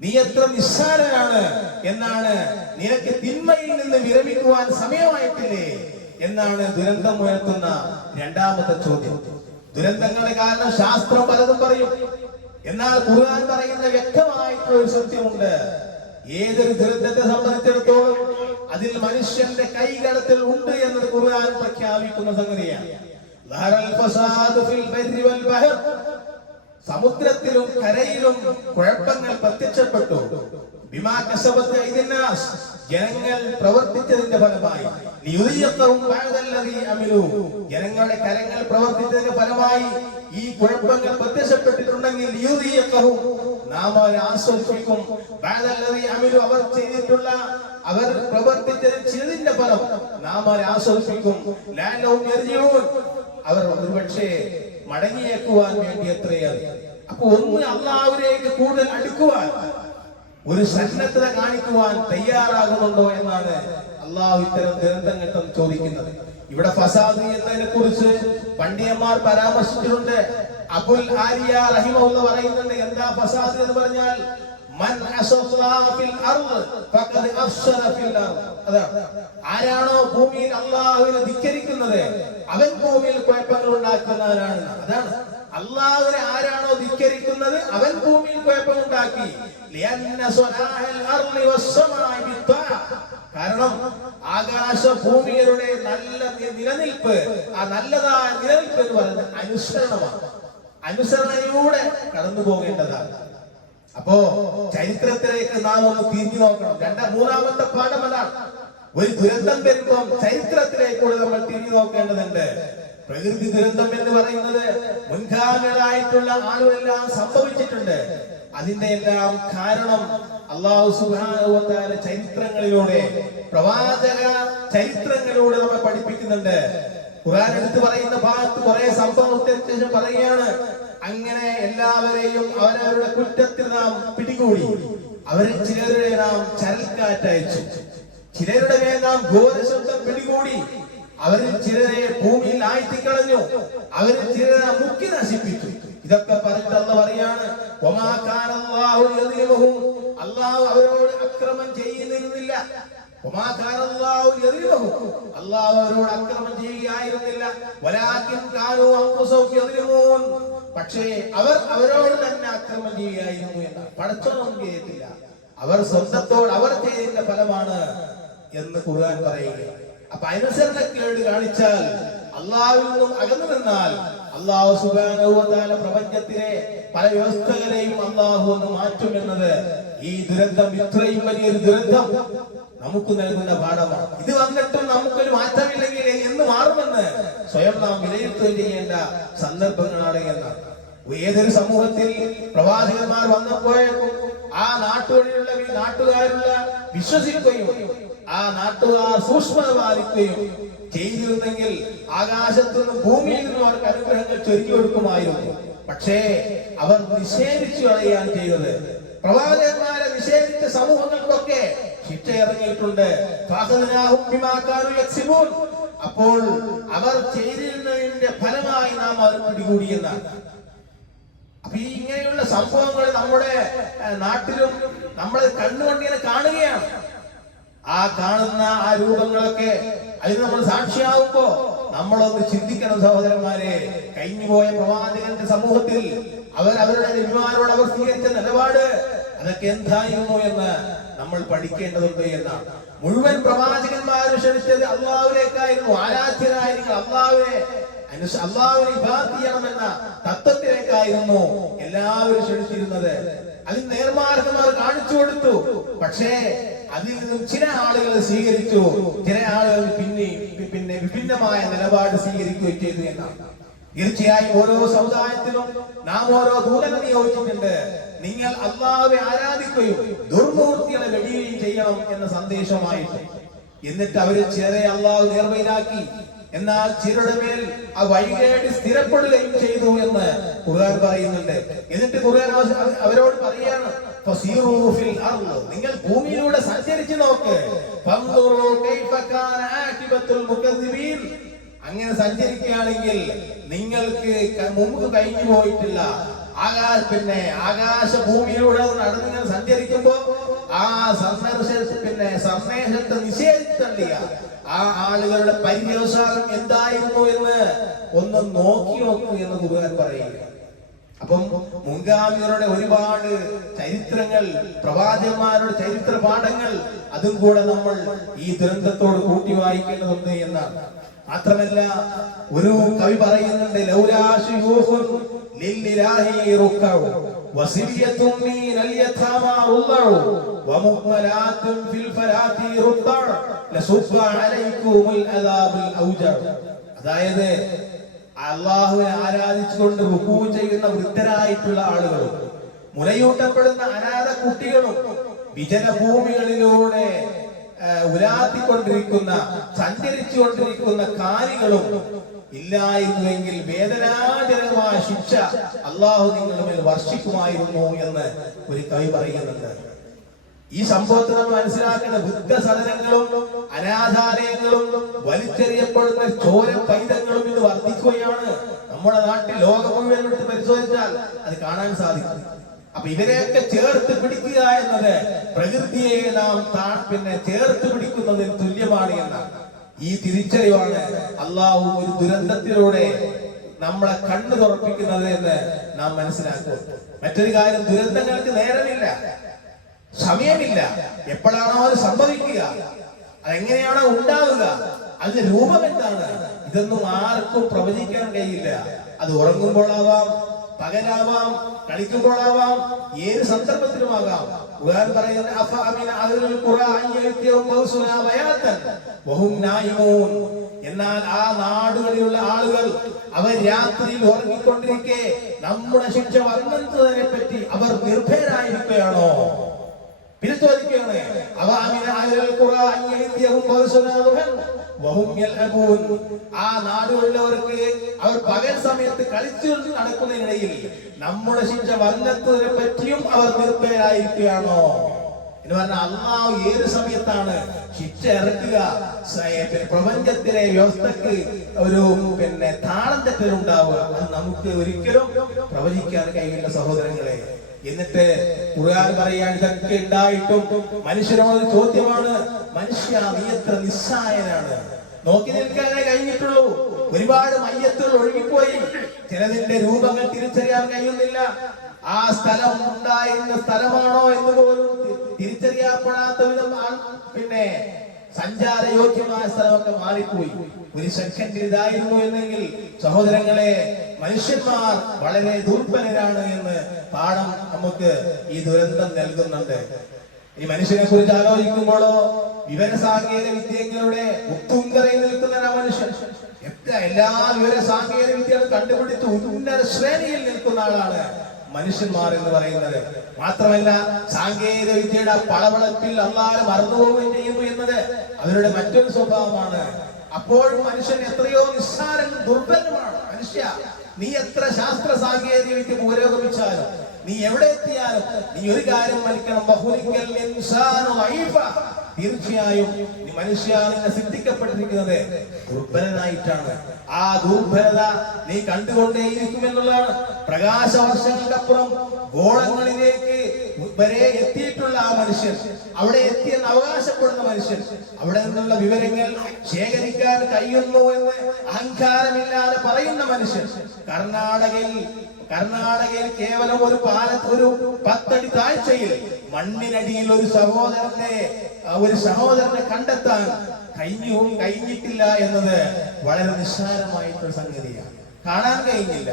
നീ എത്ര നിസ്സാരനാണ് എന്നാണ്. നിനക്ക് തിന്മയിൽ നിന്ന് വിരമിക്കുവാൻ സമയമായിട്ടില്ലേ എന്നാണ് ദുരന്തം ഉയർത്തുന്ന രണ്ടാമത്തെ ചോദ്യം. ദുരന്തങ്ങളുടെ കാരണം ശാസ്ത്രം പലതും പറയും. എന്നാൽ ഖുർആൻ പറയുന്ന വ്യക്തമായിട്ടുള്ള ഒരു സത്യമുണ്ട്. ഏതൊരു ദുരന്തത്തെ സംബന്ധിച്ചിടത്തോളം അതിൽ മനുഷ്യന്റെ കൈകടത്തൽ ഉണ്ട് എന്നത് ഖുർആൻ പ്രഖ്യാപിക്കുന്ന സംഗതിയാണ്. സമുദ്രത്തിലും കരയിലും കുഴപ്പങ്ങൾ പ്രത്യക്ഷപ്പെട്ടു. ബിമാ കസബത് ഐദിന്നാസ്, ജനങ്ങൾ പ്രവർത്തിച്ചതിന്റെ ഫലമായി, ലിയുദിയഖഹും ബഅദല്ലദീ അമിലു, ജനങ്ങളുടെ കരങ്ങൾ പ്രവർത്തിച്ചതിന്റെ ഫലമായി ഈ കുഴപ്പങ്ങൾ പ്രത്യക്ഷപ്പെട്ടിട്ടുണ്ടെങ്കിൽ ലിയുദിയഖഹും, നാം അവരെ ആസ്വദിക്കും, ബഅദല്ലദീ അമിലു, അവർ പ്രവർത്തിച്ചതിന്റെ ഫലം നാം അവരെ ആസ്വദിക്കും, ലഅല്ലഹും യർജിഊൻ, അവർ ഒരുപക്ഷേ മടങ്ങിയേക്കുവാൻ വേണ്ടി എത്രയാണ്. അപ്പൊ ഒന്ന് അല്ലാഹുവിലേക്ക് കൂടുതൽ അടുക്കുവാൻ, ഒരു സന്നദ്ധത കാണിക്കുവാൻ തയ്യാറാകുന്നുണ്ടോ എന്നാണ് അള്ളാഹു ഇത്തരം ദുരന്തഘട്ടം ചോദിക്കുന്നത്. ഇവിടെ ഫസാദ് എന്നതിനെ കുറിച്ച് പണ്ഡിതന്മാർ പരാമർശിച്ചിട്ടുണ്ട്. അബുൽ ആലിയ റഹിമഹുല്ലാഹ് പറയുന്നുണ്ട്, എന്താ ഫസാദ് എന്ന് പറഞ്ഞാൽ മൻ അസല്ലാഹ ഫിൽ അർദ് ഫഖദ് അഫ്സദ ഫിൽ അർദ്. അതാണ്, ആരാണോ ഭൂമിയിൽ അല്ലാഹുവിനെ ധിക്കരിക്കുന്നത് അവൻ ഭൂമിയിൽ കുഴപ്പങ്ങൾ ഉണ്ടാക്കുന്നവനാണ്. അതാണ്, അല്ലാഹുവിനെ ആരാണോ ധിക്കരിക്കുന്നത് അവൻ ഭൂമിയിൽ കുഴപ്പമുണ്ടാക്കി. കാരണം ആകാശ ഭൂമികളുടെ നല്ല നിലനിൽപ്പ്, ആ നല്ലതായ നിലനിൽപ്പ് എന്ന് പറയുന്നത് അനുസരണമാണ്. അനുസരണയിലൂടെ കടന്നു പോകേണ്ടതാണ്. അപ്പോ ചരിത്രത്തിലേക്ക് നാം ഒന്ന് തിരിഞ്ഞു നോക്കണം. മൂന്നാമത്തെ പാഠം അതാണ്. ഒരു ദുരന്തം വരുമ്പോൾ ചരിത്രത്തിലേക്കൂടെ നമ്മൾ തിരിഞ്ഞു നോക്കേണ്ടതുണ്ട്. പ്രകൃതി ദുരന്തം എന്ന് പറയുന്നത് മുൻഗാമികളായിട്ടുള്ള ആളുകളെല്ലാം സംഭവിച്ചിട്ടുണ്ട്. അതിന്റെ എല്ലാം കാരണം അല്ലാഹു സുബ്ഹാനഹു വ തആല ചരിത്രങ്ങളിലൂടെ, പ്രവാചക ചരിത്രങ്ങളിലൂടെ നമ്മെ പഠിപ്പിക്കുന്നുണ്ട്. ഖുർആൻ എടുത്ത് പറയുന്ന ഭാഗത്ത് കുറെ സംഭവത്തിന് ശേഷം പറയുകയാണ്, അങ്ങനെ എല്ലാവരെയും അവരവരുടെ കുറ്റത്തിൽ നാം പിടികൂടി, അവരിൽ ചിലരുടെ നാം ചരൽക്കാറ്റയച്ചു, ചിലരുടെ മേൽ നാം ഘോരശബ്ദം പിടികൂടി, അവരിൽ ചിലരെ ഭൂമിയിൽ ആഴ്ത്തിക്കളഞ്ഞു, അവരിൽ ചിലരെ മുക്കി നശിപ്പിച്ചു. ഇതൊക്കെ പറഞ്ഞിട്ട് അല്ലാഹു പറയാണ്, വമാ കാന അല്ലാഹു യദ്ലിമുഹും, അല്ലാഹു അവരോട് അക്രമം ചെയ്യുന്നില്ല. വമാ കാന അല്ലാഹു യദ്ലിമുഹും, അല്ലാഹു അവരോട് അക്രമം ചെയ്യുകയായിരുന്നില്ല. വലാകിൻ കാനൂ അൻഫുസഹും യദ്ലിമൂൻ, പക്ഷേ അവർ അവരോട് തന്നെ അക്രമം ചെയ്യുകയായിരുന്നു എന്ന് പടച്ചവൻ ചെയ്തിട്ടില്ല. അവർ സ്വന്തത്തോട് അവർ ചെയ്തതിന്റെ ഫലമാണ് എന്ന് ഖുർആൻ പറയുകയാണ്. അപ്പൊ അനുസരണക്കേട് കാണിച്ചാൽ, അള്ളാഹുവിൽ നിന്നും അകന്നു നിന്നാൽ അള്ളാഹു സുബ്ഹാനഹു വ തആല പ്രപഞ്ചത്തിലെ പല വ്യവസ്ഥകളെയും അള്ളാഹു ഒന്ന് മാറ്റുമെന്നത് ഈ ദുരന്തം, ഇത്രയും വലിയൊരു ദുരന്തം നമുക്ക് നൽകുന്ന പാഠമാണ്. ഇത് വന്നിട്ടും നമുക്കൊരു മാറ്റമില്ലെങ്കിൽ എന്ന് മാറുമെന്ന് സ്വയം നാം വിലയിരുത്തുകയും ചെയ്യേണ്ട സന്ദർഭങ്ങളാണ് എന്നാണ്. ഏതൊരു സമൂഹത്തിൽ പ്രവാചകന്മാർ വന്നപ്പോഴേക്കും ആ നാട്ടുകാരുള്ള വിശ്വസിക്കുകയും ആ നാട്ടുകാർ സൂക്ഷ്മത പാലിക്കുകയും ചെയ്തിരുന്നെങ്കിൽ ആകാശത്തു നിന്നും ഭൂമിയിൽ നിന്നും അവർക്ക് അനുഗ്രഹങ്ങൾ ചൊരിഞ്ഞു കൊടുക്കുമായിരുന്നു. പക്ഷേ അവർ നിഷേധിച്ചു കളയാണ് ചെയ്തത്. പ്രവാചകന്മാരെ നിഷേധിച്ച സമൂഹങ്ങൾക്കൊക്കെ ശിക്ഷ ഇറങ്ങിയിട്ടുണ്ട്. അപ്പോൾ അവർ ചെയ്തിരുന്നതിന്റെ ഫലമായി നാം അവർ പിടികൂടിയെന്നാണ്. അപ്പൊ ഈ ഇങ്ങനെയുള്ള സംഭവങ്ങൾ നമ്മുടെ നാട്ടിലും നമ്മൾ കണ്ണുകൊണ്ടിങ്ങനെ കാണുകയാണ്. ആ കാണുന്ന ആ രൂപങ്ങളൊക്കെ അതിന് നമ്മൾ സാക്ഷിയാവുമ്പോ നമ്മളൊന്ന് ചിന്തിക്കണം സഹോദരന്മാരെ. കഴിഞ്ഞുപോയ പ്രവാചകന്റെ സമൂഹത്തിൽ അവരുടെ നബിമാരോട് അവർ സ്വീകരിച്ച നിലപാട് അതൊക്കെ എന്തായിരുന്നു എന്ന് നമ്മൾ പഠിക്കേണ്ടതുണ്ട് എന്നാണ്. മുഴുവൻ പ്രവാചകന്മാരും ക്ഷണിച്ചത് അള്ളാഹുവിലേക്കായിരുന്നു. ആരാധ്യനായ നിങ്ങൾ അള്ളാഹുവിനെ ഇബാദത്ത് ചെയ്യണമെന്ന തത്വത്തിലേക്കായിരുന്നു എല്ലാവരും ക്ഷണിച്ചിരുന്നത്. അതിന് നേർമാർഗം അവർ കാണിച്ചു കൊടുത്തു. പക്ഷേ അതിൽ നിന്നും ചില ആളുകൾ സ്വീകരിച്ചു, ചില ആളുകൾ പിന്നെ വിഭിന്നമായ നിലപാട് സ്വീകരിക്കുകയും ചെയ്തു എന്നാണ്. തീർച്ചയായും ഓരോ സമുദായത്തിലും നാം ഓരോ ദൂതനെ നിയോഗിച്ചിട്ടുണ്ട്. നിങ്ങൾ അല്ലാഹുവെ ആരാധിക്കുകയും ദുർമൂർത്തികളെ വെടിയുകയും ചെയ്യണം എന്ന സന്ദേശമായിട്ട്. എന്നിട്ട് അവര് ചിലരെ അല്ലാഹു നേർവഴിയിലാക്കി, എന്നാൽ ചിലരുടെ മേൽ ആ വഴികേട് സ്ഥിരപ്പെടുകയും ചെയ്തു എന്ന് ഖുർആൻ പറയുന്നുണ്ട്. എന്നിട്ട് ഖുർആൻ അവരോട് പറയാണ്, നിങ്ങൾ ഭൂമിയിലൂടെ സഞ്ചരിച്ചു നോക്ക്, അങ്ങനെ സഞ്ചരിക്കുകയാണെങ്കിൽ നിങ്ങൾക്ക് മുമ്പ് കഴിഞ്ഞു പോയിട്ടില്ല ആകാശ ഭൂമിയിലൂടെ നടന്നിങ്ങനെ സഞ്ചരിക്കുമ്പോ ആ സന്ദേശത്തെ നിഷേധിച്ചള്ളിയ ആ ആളുകളുടെ പര്യവസാനം എന്തായിരുന്നു എന്ന് ഒന്ന് നോക്കി നോക്കൂ എന്ന് ഖുർആൻ പറയുക. അപ്പം മുൻഗാമികളുടെ ഒരുപാട് ചരിത്രങ്ങൾ, പ്രവാചകന്മാരുടെ ചരിത്ര പാഠങ്ങൾ അതും കൂടെ നമ്മൾ ഈ ദുരന്തത്തോട് കൂട്ടി വായിക്കേണ്ടതുണ്ട് എന്നാണ്. മാത്രമല്ല ഒരു കവി പറയുന്നുണ്ട്, ലൗലാ ശുയൂഖുൻ ലില്ലാഹി റുക്കഉ, വസിയത്തും മിനൽ യതാമാ റുദ്ദഉ വമുഹ്മലാത്തുൻ ഫിൽ ഫരാത്തി റുദ്ദഉ ലസുബ്ബ അലൈകുമുൽ അദാബുൽ ഔജഉ. അതായത് അല്ലാഹുവിനെ ആരാധിച്ചുകൊണ്ട് റുകൂ ചെയ്യുന്ന വൃദ്ധരായിട്ടുള്ള ആളുകളും മുലയൂട്ടപ്പെടുന്ന അനാഥ കുട്ടികളും വിജനഭൂമികളിലൂടെ ഉലാത്തിക്കൊണ്ടിരിക്കുന്ന സഞ്ചരിച്ചുകൊണ്ടിരിക്കുന്ന കാലികളും ഇല്ലായിരുന്നുവെങ്കിൽ വേദനാജനകമായ ശിക്ഷ അള്ളാഹു നിങ്ങളുടെ മേൽ വർഷിക്കുമായിരുന്നു എന്ന് ഒരു കവി പറയുന്നുണ്ട്. ഈ സംഭവത്തിൽ നമ്മൾ മനസ്സിലാക്കുന്ന വൃദ്ധസദനങ്ങളും അനാഥാലയങ്ങളും വലിച്ചെറിയപ്പെടുന്ന ചോര പൈതങ്ങളും ഇന്ന് വർദ്ധിക്കുകയാണ്. നമ്മുടെ നാട്ടിൽ ലോകം മുഴുവൻ എടുത്ത് പരിശോധിച്ചാൽ അത് കാണാൻ സാധിക്കും. അപ്പൊ ഇവരെയൊക്കെ ചേർത്ത് പിടിക്കുക എന്നത് പ്രകൃതിയെ നാം ചേർത്ത് പിടിക്കുന്നതിന് തുല്യമാണ് എന്ന ഈ തിരിച്ചറിവാണ് അള്ളാഹു ഒരു ദുരന്തത്തിലൂടെ നമ്മളെ കണ്ണു തുറപ്പിക്കുന്നത് എന്ന് നാം മനസ്സിലാക്കും. മറ്റൊരു കാര്യം, ദുരന്തങ്ങൾക്ക് നേരമില്ല, സമയമില്ല. എപ്പോഴാണോ അത് സംഭവിക്കുക, അതെങ്ങനെയാണോ ഉണ്ടാവുക, അതിന്റെ രൂപം എന്താണ്, ഇതൊന്നും ആർക്കും പ്രവചിക്കാൻ കഴിയില്ല. അത് ഉറങ്ങുമ്പോഴാവാം, പകലാവാം, കളിക്കുമ്പോഴാവാം, ഏത് സന്ദർഭത്തിലുമാകാം. ഖുർആൻ പറയുന്നത് എന്നാൽ ആ നാടുകളിലുള്ള ആളുകൾ അവർ രാത്രിയിൽ ഉറങ്ങിക്കൊണ്ടിരിക്കെ നമ്മുടെ ശിക്ഷ വർണ്ണുന്നതിനെ പറ്റി അവർ നിർഭയരായിരിക്കുകയാണോ? പിന്നെ ചോദിക്കുകയാണ്, ആ നാടുകളിലുള്ളവർക്ക് അവർ പകൽ സമയത്ത് കളിച്ചു നടക്കുന്നതിനിടയിൽ നമ്മുടെ ശിക്ഷ വർണ്ണത്തിനെ പറ്റിയും അവർ നിർഭയരായിരിക്കുകയാണോ എന്ന് പറഞ്ഞാൽ അള്ളാഹു ഏത് സമയത്താണ് ശിക്ഷ ഇറക്കുക, പ്രപഞ്ചത്തിലെ വ്യവസ്ഥക്ക് ഒരു താളം തെറ്റലുണ്ടാവുക, അത് നമുക്ക് ഒരിക്കലും പ്രവചിക്കാൻ കഴിയില്ല സഹോദരങ്ങളെ. എന്നിട്ട് ഖുർആൻ പറയാൻ ഇതൊക്കെ ഉണ്ടായിട്ടും മനുഷ്യനോട് ചോദ്യമാണ്, മനുഷ്യ നീ എത്ര നിസ്സായനാണ്, നോക്കി നിൽക്കാനേ കഴിഞ്ഞിട്ടുള്ളൂ. ഒരുപാട് മയ്യത്തുകൾ ഒഴുകിപ്പോയി, ചിലതിന്റെ രൂപങ്ങൾ തിരിച്ചറിയാൻ കഴിയുന്നില്ല. ആ സ്ഥലം ഉണ്ടായിരുന്ന സ്ഥലമാണോ എന്ന് പോലും തിരിച്ചറിയപ്പെടാത്ത വിധം സഞ്ചാരയോഗ്യമായ സ്ഥലമൊക്കെ മാറിപ്പോയി. ഒരു സെക്കൻഡിൽ ഇതായിരുന്നു എന്നെങ്കിൽ സഹോദരങ്ങളെ, മനുഷ്യന്മാർ വളരെ ദുർബലരാണ് എന്ന് പാഠം നമുക്ക് ഈ ദുരന്തം നൽകുന്നുണ്ട്. ഈ മനുഷ്യനെ കുറിച്ച് ആലോചിക്കുമ്പോഴോ വിവര സാങ്കേതിക വിദ്യകളുടെ ഉത്തുംഗറയിൽ നിൽക്കുന്ന മനുഷ്യൻ, എല്ലാ വിവര സാങ്കേതിക വിദ്യകളും കണ്ടുപിടിച്ച് ഉന്നത ശ്രേണിയിൽ നിൽക്കുന്ന ആളാണ് മനുഷ്യന്മാർ എന്ന് പറയുന്നത്. മാത്രമല്ല സാങ്കേതിക വിദ്യയുടെ പളവളപ്പിൽ അള്ളാഹു മറന്നുപോവുകയും ചെയ്യുന്നു എന്നത് അവരുടെ മറ്റൊരു സ്വഭാവമാണ്. അപ്പോഴും മനുഷ്യൻ എത്രയോ നിസ്സാരൻ ദുർബലമാണ്. മനുഷ്യ നീ എത്ര ശാസ്ത്ര സാങ്കേതിക വിദ്യ പുരോഗമിച്ചാലും, നീ എവിടെ എത്തിയാലും നീ ഒരു കാര്യം മനസ്സിലാക്കണം, തീർച്ചയായും നീ മനുഷ്യ നിന്നെ സിദ്ധിക്കപ്പെട്ടിരിക്കുന്നത് ദുർബലനായിട്ടാണ്. ആ ദുർബലത നീ കണ്ടുകൊണ്ടേയിരിക്കുമെന്നുള്ളതാണ്. പ്രകാശവർഷങ്ങൾക്കപ്പുറം ഗോളങ്ങളിലേക്ക് വരെ എത്തിയിട്ടുള്ള ആ മനുഷ്യൻ, അവിടെ എത്തിയെന്ന് അവകാശപ്പെടുന്ന മനുഷ്യൻ, അവിടെ നിന്നുള്ള വിവരങ്ങൾ ശേഖരിക്കാൻ കഴിയുന്നു എന്ന് അഹങ്കാരമില്ലാതെ പറയുന്ന മനുഷ്യൻ, കർണാടകയിൽ കേവലം ഒരു 10 അടി താഴ്ചയിൽ മണ്ണിനടിയിൽ ഒരു സഹോദരനെ കണ്ടെത്താൻ കഴിഞ്ഞിട്ടില്ല എന്നത് വളരെ നിസ്സാരമായിട്ടുള്ള സംഗതിയാണ്. കാണാൻ കഴിഞ്ഞില്ല.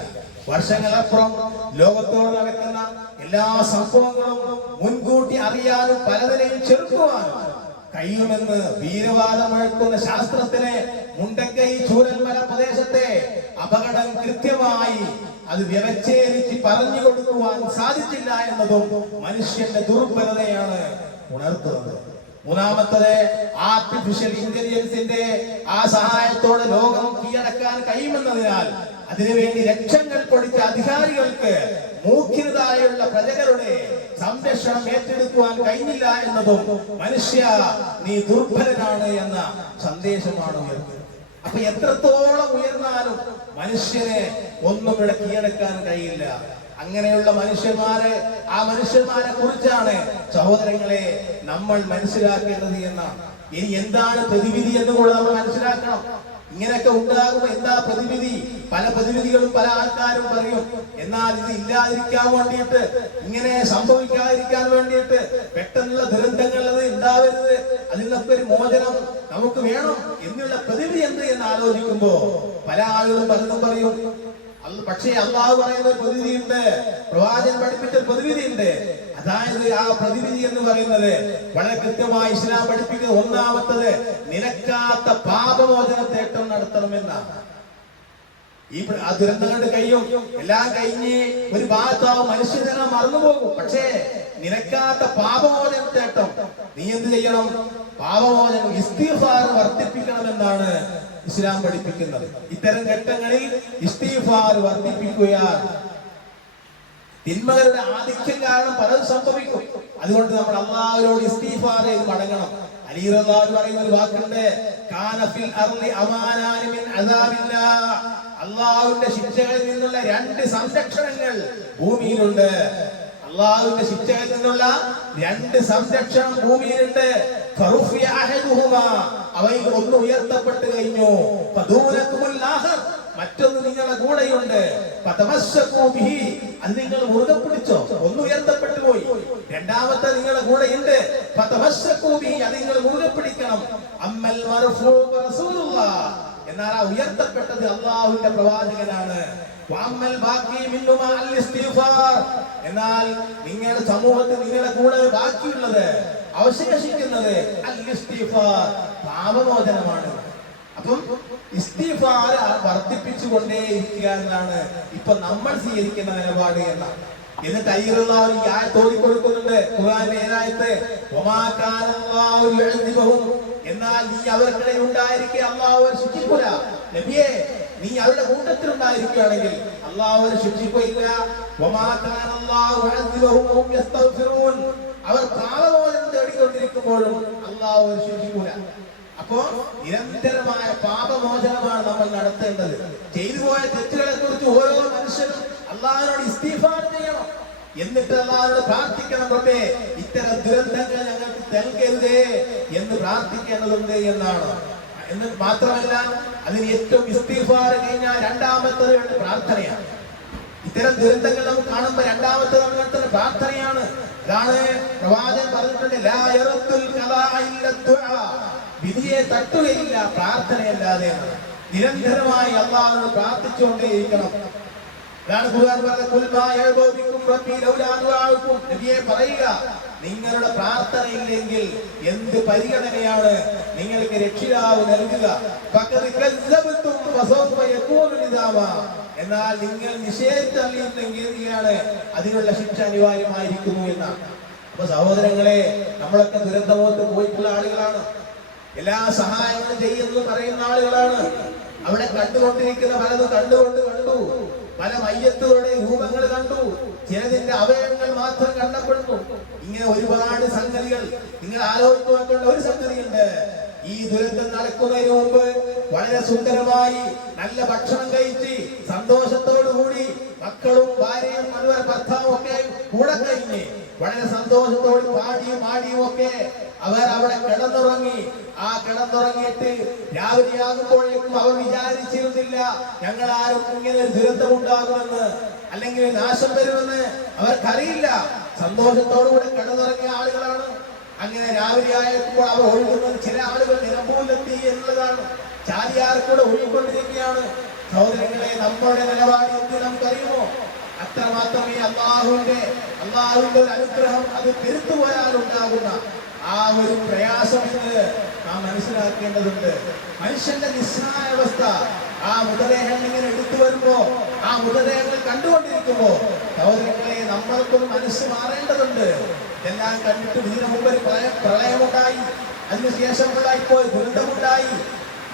വർഷങ്ങളപ്പുറം ലോകത്തോട് നടക്കുന്ന എല്ലാ സംഭവങ്ങളും മുൻകൂട്ടി അറിയാനും പലതിനെയും ചെറുക്കുവാനും കഴിയുമെന്ന് വീരവാദം മുഴക്കുന്ന ശാസ്ത്രത്തിന് മുണ്ടക്കൈ ചൂരൽമല പ്രദേശത്തെ അപകടം കൃത്യമായി അത് വ്യവച്ഛേദിച്ച് പറഞ്ഞു കൊടുക്കുവാൻ സാധിച്ചില്ല എന്നതും മനുഷ്യന്റെ ദുർബലതയാണ് ഉണർത്തുന്നത്. മൂന്നാമത്തത്, ആർട്ടിഫിഷ്യൽ ഇന്റലിജൻസിന്റെ ആ സഹായത്തോടെ ലോകം കീഴടക്കാൻ കഴിയുമെന്നതിനാൽ അതിനുവേണ്ടി ലക്ഷങ്ങൾ പൊടിച്ച അധികാരികൾക്ക് മൂഖ്യതായുള്ള പ്രജകളുടെ സംരക്ഷണം ഏറ്റെടുക്കുവാൻ കഴിഞ്ഞില്ല എന്നതും മനുഷ്യ നീ ദുർബലനാണ് എന്ന സന്ദേശമാണ് ഉയർത്തുന്നത്. അപ്പൊ എത്രത്തോളം ഉയർന്നാലും മനുഷ്യനെ ഒന്നും ഇവിടെ കീഴടക്കാൻ കഴിയില്ല. അങ്ങനെയുള്ള ആ മനുഷ്യന്മാരെ കുറിച്ചാണ് സഹോദരങ്ങളെ നമ്മൾ മനസ്സിലാക്കേണ്ടത് എന്നാണ്. ഇനി എന്താണ് പ്രതിവിധി എന്ന് കൂടെ നമ്മൾ മനസ്സിലാക്കണം. ഇങ്ങനെയൊക്കെ ഉണ്ടാകുമ്പോ എന്താ പ്രതിവിധി? പല പ്രതിവിധികളും പല ആൾക്കാരും പറയും. എന്നാൽ ഇത് ഇല്ലാതിരിക്കാൻ വേണ്ടിയിട്ട്, ഇങ്ങനെ സംഭവിക്കാതിരിക്കാൻ വേണ്ടിയിട്ട്, പെട്ടെന്നുള്ള ദുരന്തങ്ങൾ അത് ഉണ്ടാവരുത്, അതിൽ നിന്നൊക്കെ ഒരു മോചനം നമുക്ക് വേണം എന്നുള്ള പ്രതിവിധി എന്ത് എന്ന് ആലോചിക്കുമ്പോ പല ആളുകളും പലതും പറയും. പക്ഷേ അള്ളാഹു പറയുന്ന ഒരു പ്രതിവിധിയുണ്ട്, പ്രവാചകൻ പഠിപ്പിച്ച ഒരു പ്രതിവിധിയുണ്ട്. അതായത് ആ പ്രതിവിധി എന്ന് പറയുന്നത് വളരെ കൃത്യമായി ഇസ്ലാം പഠിപ്പിക്കുന്ന ഒന്നാമത്തത് നിലക്കാത്ത പാപമോചന തേട്ടം നടത്തണമെന്നാണ്. ഈ ദുരന്തങ്ങളുടെ കയ്യും എല്ലാം കഴിഞ്ഞ് ഒരു ഭാഗത്താവും മനുഷ്യനെ മറന്നുപോകും. പക്ഷേ നിനക്കാത്ത പാപമോചന തേട്ടം നീ എന്ത് ചെയ്യണം? പാപമോചനം ഇസ്തിഗ്ഫാർ വർദ്ധിപ്പിക്കണമെന്നാണ് ഇസ്ലാം പഠിപ്പിക്കുന്നത്. ഇത്തരം ഘട്ടങ്ങളിൽ ഇസ്തിഗ്ഫാർ വർദ്ധിപ്പിക്കുകയാണ്. തിന്മകളുടെ ആധിക്യം കാരണം പലതും സംഭവിക്കും. അതുകൊണ്ട് നമ്മൾ അല്ലാഹുവിനോട് ഇസ്തിഗ്ഫാർ ചെയ്ത് മടങ്ങണം. അലി റളിയല്ലാഹു അൻഹു പറയുന്ന ഒരു വാക്കുണ്ട്, കാന ഫിൽ അർളി അമാനാനി മിൻ അസാബില്ലാഹ്. അല്ലാഹുവിന്റെ ശിക്ഷകളിൽ നിന്നുള്ള 2 സംരക്ഷണങ്ങൾ ഭൂമിയിലുണ്ട്. അല്ലാഹുവിന്റെ ശിക്ഷകളിൽ നിന്നുള്ള 2 സംരക്ഷണം ഭൂമിയിലുണ്ട്. ഫറുഫിയ അഹദുഹുമാ, അവയിൽ ഒന്ന് ഉയർത്തപ്പെട്ട് കഴിഞ്ഞു. ഫദൂനകുൽ ആഖർ, മറ്റൊന്ന് നിങ്ങളുടെ കൂടെയുണ്ട്. ഫതമസ്സകൂ ബിഹി, അത് നിങ്ങൾ മുറുകെ പിടിച്ചോ. ഒന്ന് ഉയർത്തപ്പെട്ടു പോയി, രണ്ടാമത്തെ നിങ്ങളുടെ കൂടെയുണ്ട്. ഫതമസ്സകൂ ബിഹി, അത് നിങ്ങൾ മുറുകെ പിടിക്കണം. അമ്മൽ മർഫൂ റസൂലുള്ളാഹ്, എന്നാൽ ആ ഉയർത്തപ്പെട്ടത് അല്ലാഹുവിന്റെ പ്രവാചകനാണ്. വഅമ്മൽ ബാഖി മിന്നുമാ അൽ ഇസ്തിഗ്ഫാർ, എന്നാൽ നിങ്ങളുടെ സമൂഹത്തിൽ നിങ്ങളുടെ കൂടെ ബാക്കിയുള്ളത് അവശേഷിക്കുന്നത് അൽ ഇസ്തിഗ്ഫാർ, പാപമോചനമാണ്. അപ്പം ഇസ്തിഗ്ഫാർ വർദ്ധിപ്പിച്ചുകൊണ്ടേ ഇരിക്കുക എന്നാണ് ഇപ്പൊ നമ്മൾ സ്വീകരിക്കുന്ന നിലപാട് എന്നാണ്. എന്നിട്ട് അയ്യറുള്ളവർ ഈ ആയത്ത് ഓതിക്കൊടുക്കുന്നുണ്ട്. ഖുർആനിലെ ഏതായത്ത്? വമാ കാന അല്ലാഹു യുഅദ്ദിബുഹും, എന്നാൽ നീ അവർക്കിടയിൽ ഉണ്ടായിരിക്കെ അല്ലാഹു അവരെ ശിക്ഷിക്കൂല. നബിയേ, നീ അവരുടെ കൂട്ടത്തിൽ ഉണ്ടായിരിക്കുകയാണെങ്കിൽ അല്ലാഹു അവരെ ശിക്ഷിക്കുകയില്ല. വമാ കാന അല്ലാഹു യുഅദ്ദിബുഹും വഹും യസ്തഗ്ഫിറൂൻ, അവർ പാപമോചനം തേടിക്കൊണ്ടിരിക്കുമ്പോഴും അല്ലാഹു അവരെ ശിക്ഷിക്കൂല. അപ്പോ നിരന്തരമായ പാപമോചനമാണ് നമ്മൾ നടത്തേണ്ടത്. ചെയ്തു പോയ തെറ്റുകളെ കുറിച്ച് ഓരോ മനുഷ്യനും അല്ലാഹുവിനോട് ഇസ്തിഗ്ഫാർ ചെയ്യണം. എന്നിട്ട് അല്ലാഹുവിനോട് പ്രാർത്ഥിക്കണം, റബ്ബേ ഇത്തരം ദുരന്തങ്ങൾ ഞങ്ങൾക്ക് നൽകരുതേ എന്ന് പ്രാർത്ഥിക്കേണ്ടതുണ്ട് എന്നാണ്. എന്ന് മാത്രമല്ല, അതിന് ഏറ്റവും ഇസ്തിഗ്ഫാർ കഴിഞ്ഞാൽ രണ്ടാമത്തത് പ്രാർത്ഥനയാണ്. ഇത്തരം ദുരന്തങ്ങൾ നമുക്ക് കാണുമ്പോൾ രണ്ടാമത്തത് നടത്തുന്ന പ്രാർത്ഥനയാണ്. അതാണ് പ്രവാചകൻ പറഞ്ഞിട്ടുണ്ട്, ലാ യറദ്ദുൽ ഖലാഅ ഇല്ല ദുആ, വിധിയെ തട്ടുകയില്ല പ്രാർത്ഥനയല്ലാതെ. നിരന്തരമായി അല്ലാഹുവിനോട് പ്രാർത്ഥിച്ചുകൊണ്ടേയിരിക്കണം. അതാണ് ഖുർആൻ പറഞ്ഞത്, ഖുൽ മാ യഅബു ബിക്കും റബ്ബി ലൗലാ ദുആഉക്കും, നബിയെ പറയുക, നിങ്ങളുടെ പ്രാർത്ഥനയില്ലെങ്കിൽ എന്ത് പരിഗണനയാണ് നിങ്ങൾക്ക് രക്ഷിതാവ് നൽകുക. ഫഖദ് കസ്സബതും ഫസൗഫ യകൂനു നിദാമാ, എന്നാൽ നിങ്ങൾ നിഷേധിച്ചറിയുന്നെങ്കിലാണ് അതിനുള്ള ശിക്ഷ അനിവാര്യമായിരിക്കുന്നു എന്നാണ്. അപ്പൊ സഹോദരങ്ങളെ, നമ്മളൊക്കെ ദുരന്തമോത്ത് പോയിട്ടുള്ള ആളുകളാണ്, എല്ലാ സഹായങ്ങളും ചെയ്യുന്നു പറയുന്ന ആളുകളാണ്. അവിടെ കണ്ടുകൊണ്ടിരിക്കുന്ന പലതും കണ്ടു, പല മയ്യത്തുകളുടെ രൂപങ്ങൾ കണ്ടു, ചിലതിന്റെ അവയവങ്ങൾ മാത്രം കണ്ടപ്പെടുന്നു. ഇങ്ങനെ ഒരുപാട് സംഗതികൾ നിങ്ങൾ ആലോചിച്ചു നോക്കേണ്ട ഒരു സംഗതിയുണ്ട്. ഈ ദുരന്തം നടക്കുന്നതിന് മുമ്പ് വളരെ സുന്ദരമായി നല്ല ഭക്ഷണം കഴിച്ച് സന്തോഷത്തോടുകൂടി മക്കളും ഭാര്യയും അതുപോലെ ഭർത്താവും ഒക്കെ കൂടെ കഴിഞ്ഞ് വളരെ സന്തോഷത്തോട് പാടിയും ആടിയും ഒക്കെ അവർ അവിടെ കിടന്നുറങ്ങി. ആ കിടന്നുറങ്ങിയിട്ട് രാവിലെയാകുമ്പോഴേക്കും അവർ വിചാരിച്ചിരുന്നില്ല ഞങ്ങൾ ആരും ഇങ്ങനെ ഒരു ദുരന്തം ഉണ്ടാകുമെന്ന്, അല്ലെങ്കിൽ നാശം വരുമെന്ന് അവർക്കറിയില്ല. സന്തോഷത്തോടുകൂടെ കിടന്നുറങ്ങിയ ആളുകളാണ്. അങ്ങനെ രാവിലെ ആയപ്പോൾ അവർ ഒഴുകുന്നത് ചില ആളുകൾ നിലമ്പൂരിലെത്തി എന്നുള്ളതാണ്. ചാലിയാർക്കൂടെ ഒഴുകിക്കൊണ്ടിരിക്കുകയാണ്. സഹോദരങ്ങളെ, നമ്മുടെ നിലപാട് എന്ത് നമുക്കറിയുമോ? അത്രമാത്രമേ അള്ളാഹുവിന്റെ ഒരു അനുഗ്രഹം അത് തിരുത്തുപോയാൽ ഉണ്ടാകുന്ന ആ ഒരു പ്രയാസം എന്ന് നാം മനസ്സിലാക്കേണ്ടതുണ്ട്. മനുഷ്യന്റെ നിസ്സഹായ അവസ്ഥ, ആ മൃതദേഹങ്ങൾ ഇങ്ങനെ എടുത്തു വരുമ്പോ, ആ മൃതദേഹങ്ങൾ കണ്ടുകൊണ്ടിരിക്കുമ്പോ സഹോദരങ്ങളെ, നമ്മൾക്കൊന്ന് മനസ്സ് മാറേണ്ടതുണ്ട്. ഇതെല്ലാം കണ്ടിട്ട് ഇതിനു മുമ്പ് ഒരു പ്രളയമുണ്ടായി, അതിനുശേഷം ഇപ്പോൾ ദുരന്തമുണ്ടായി.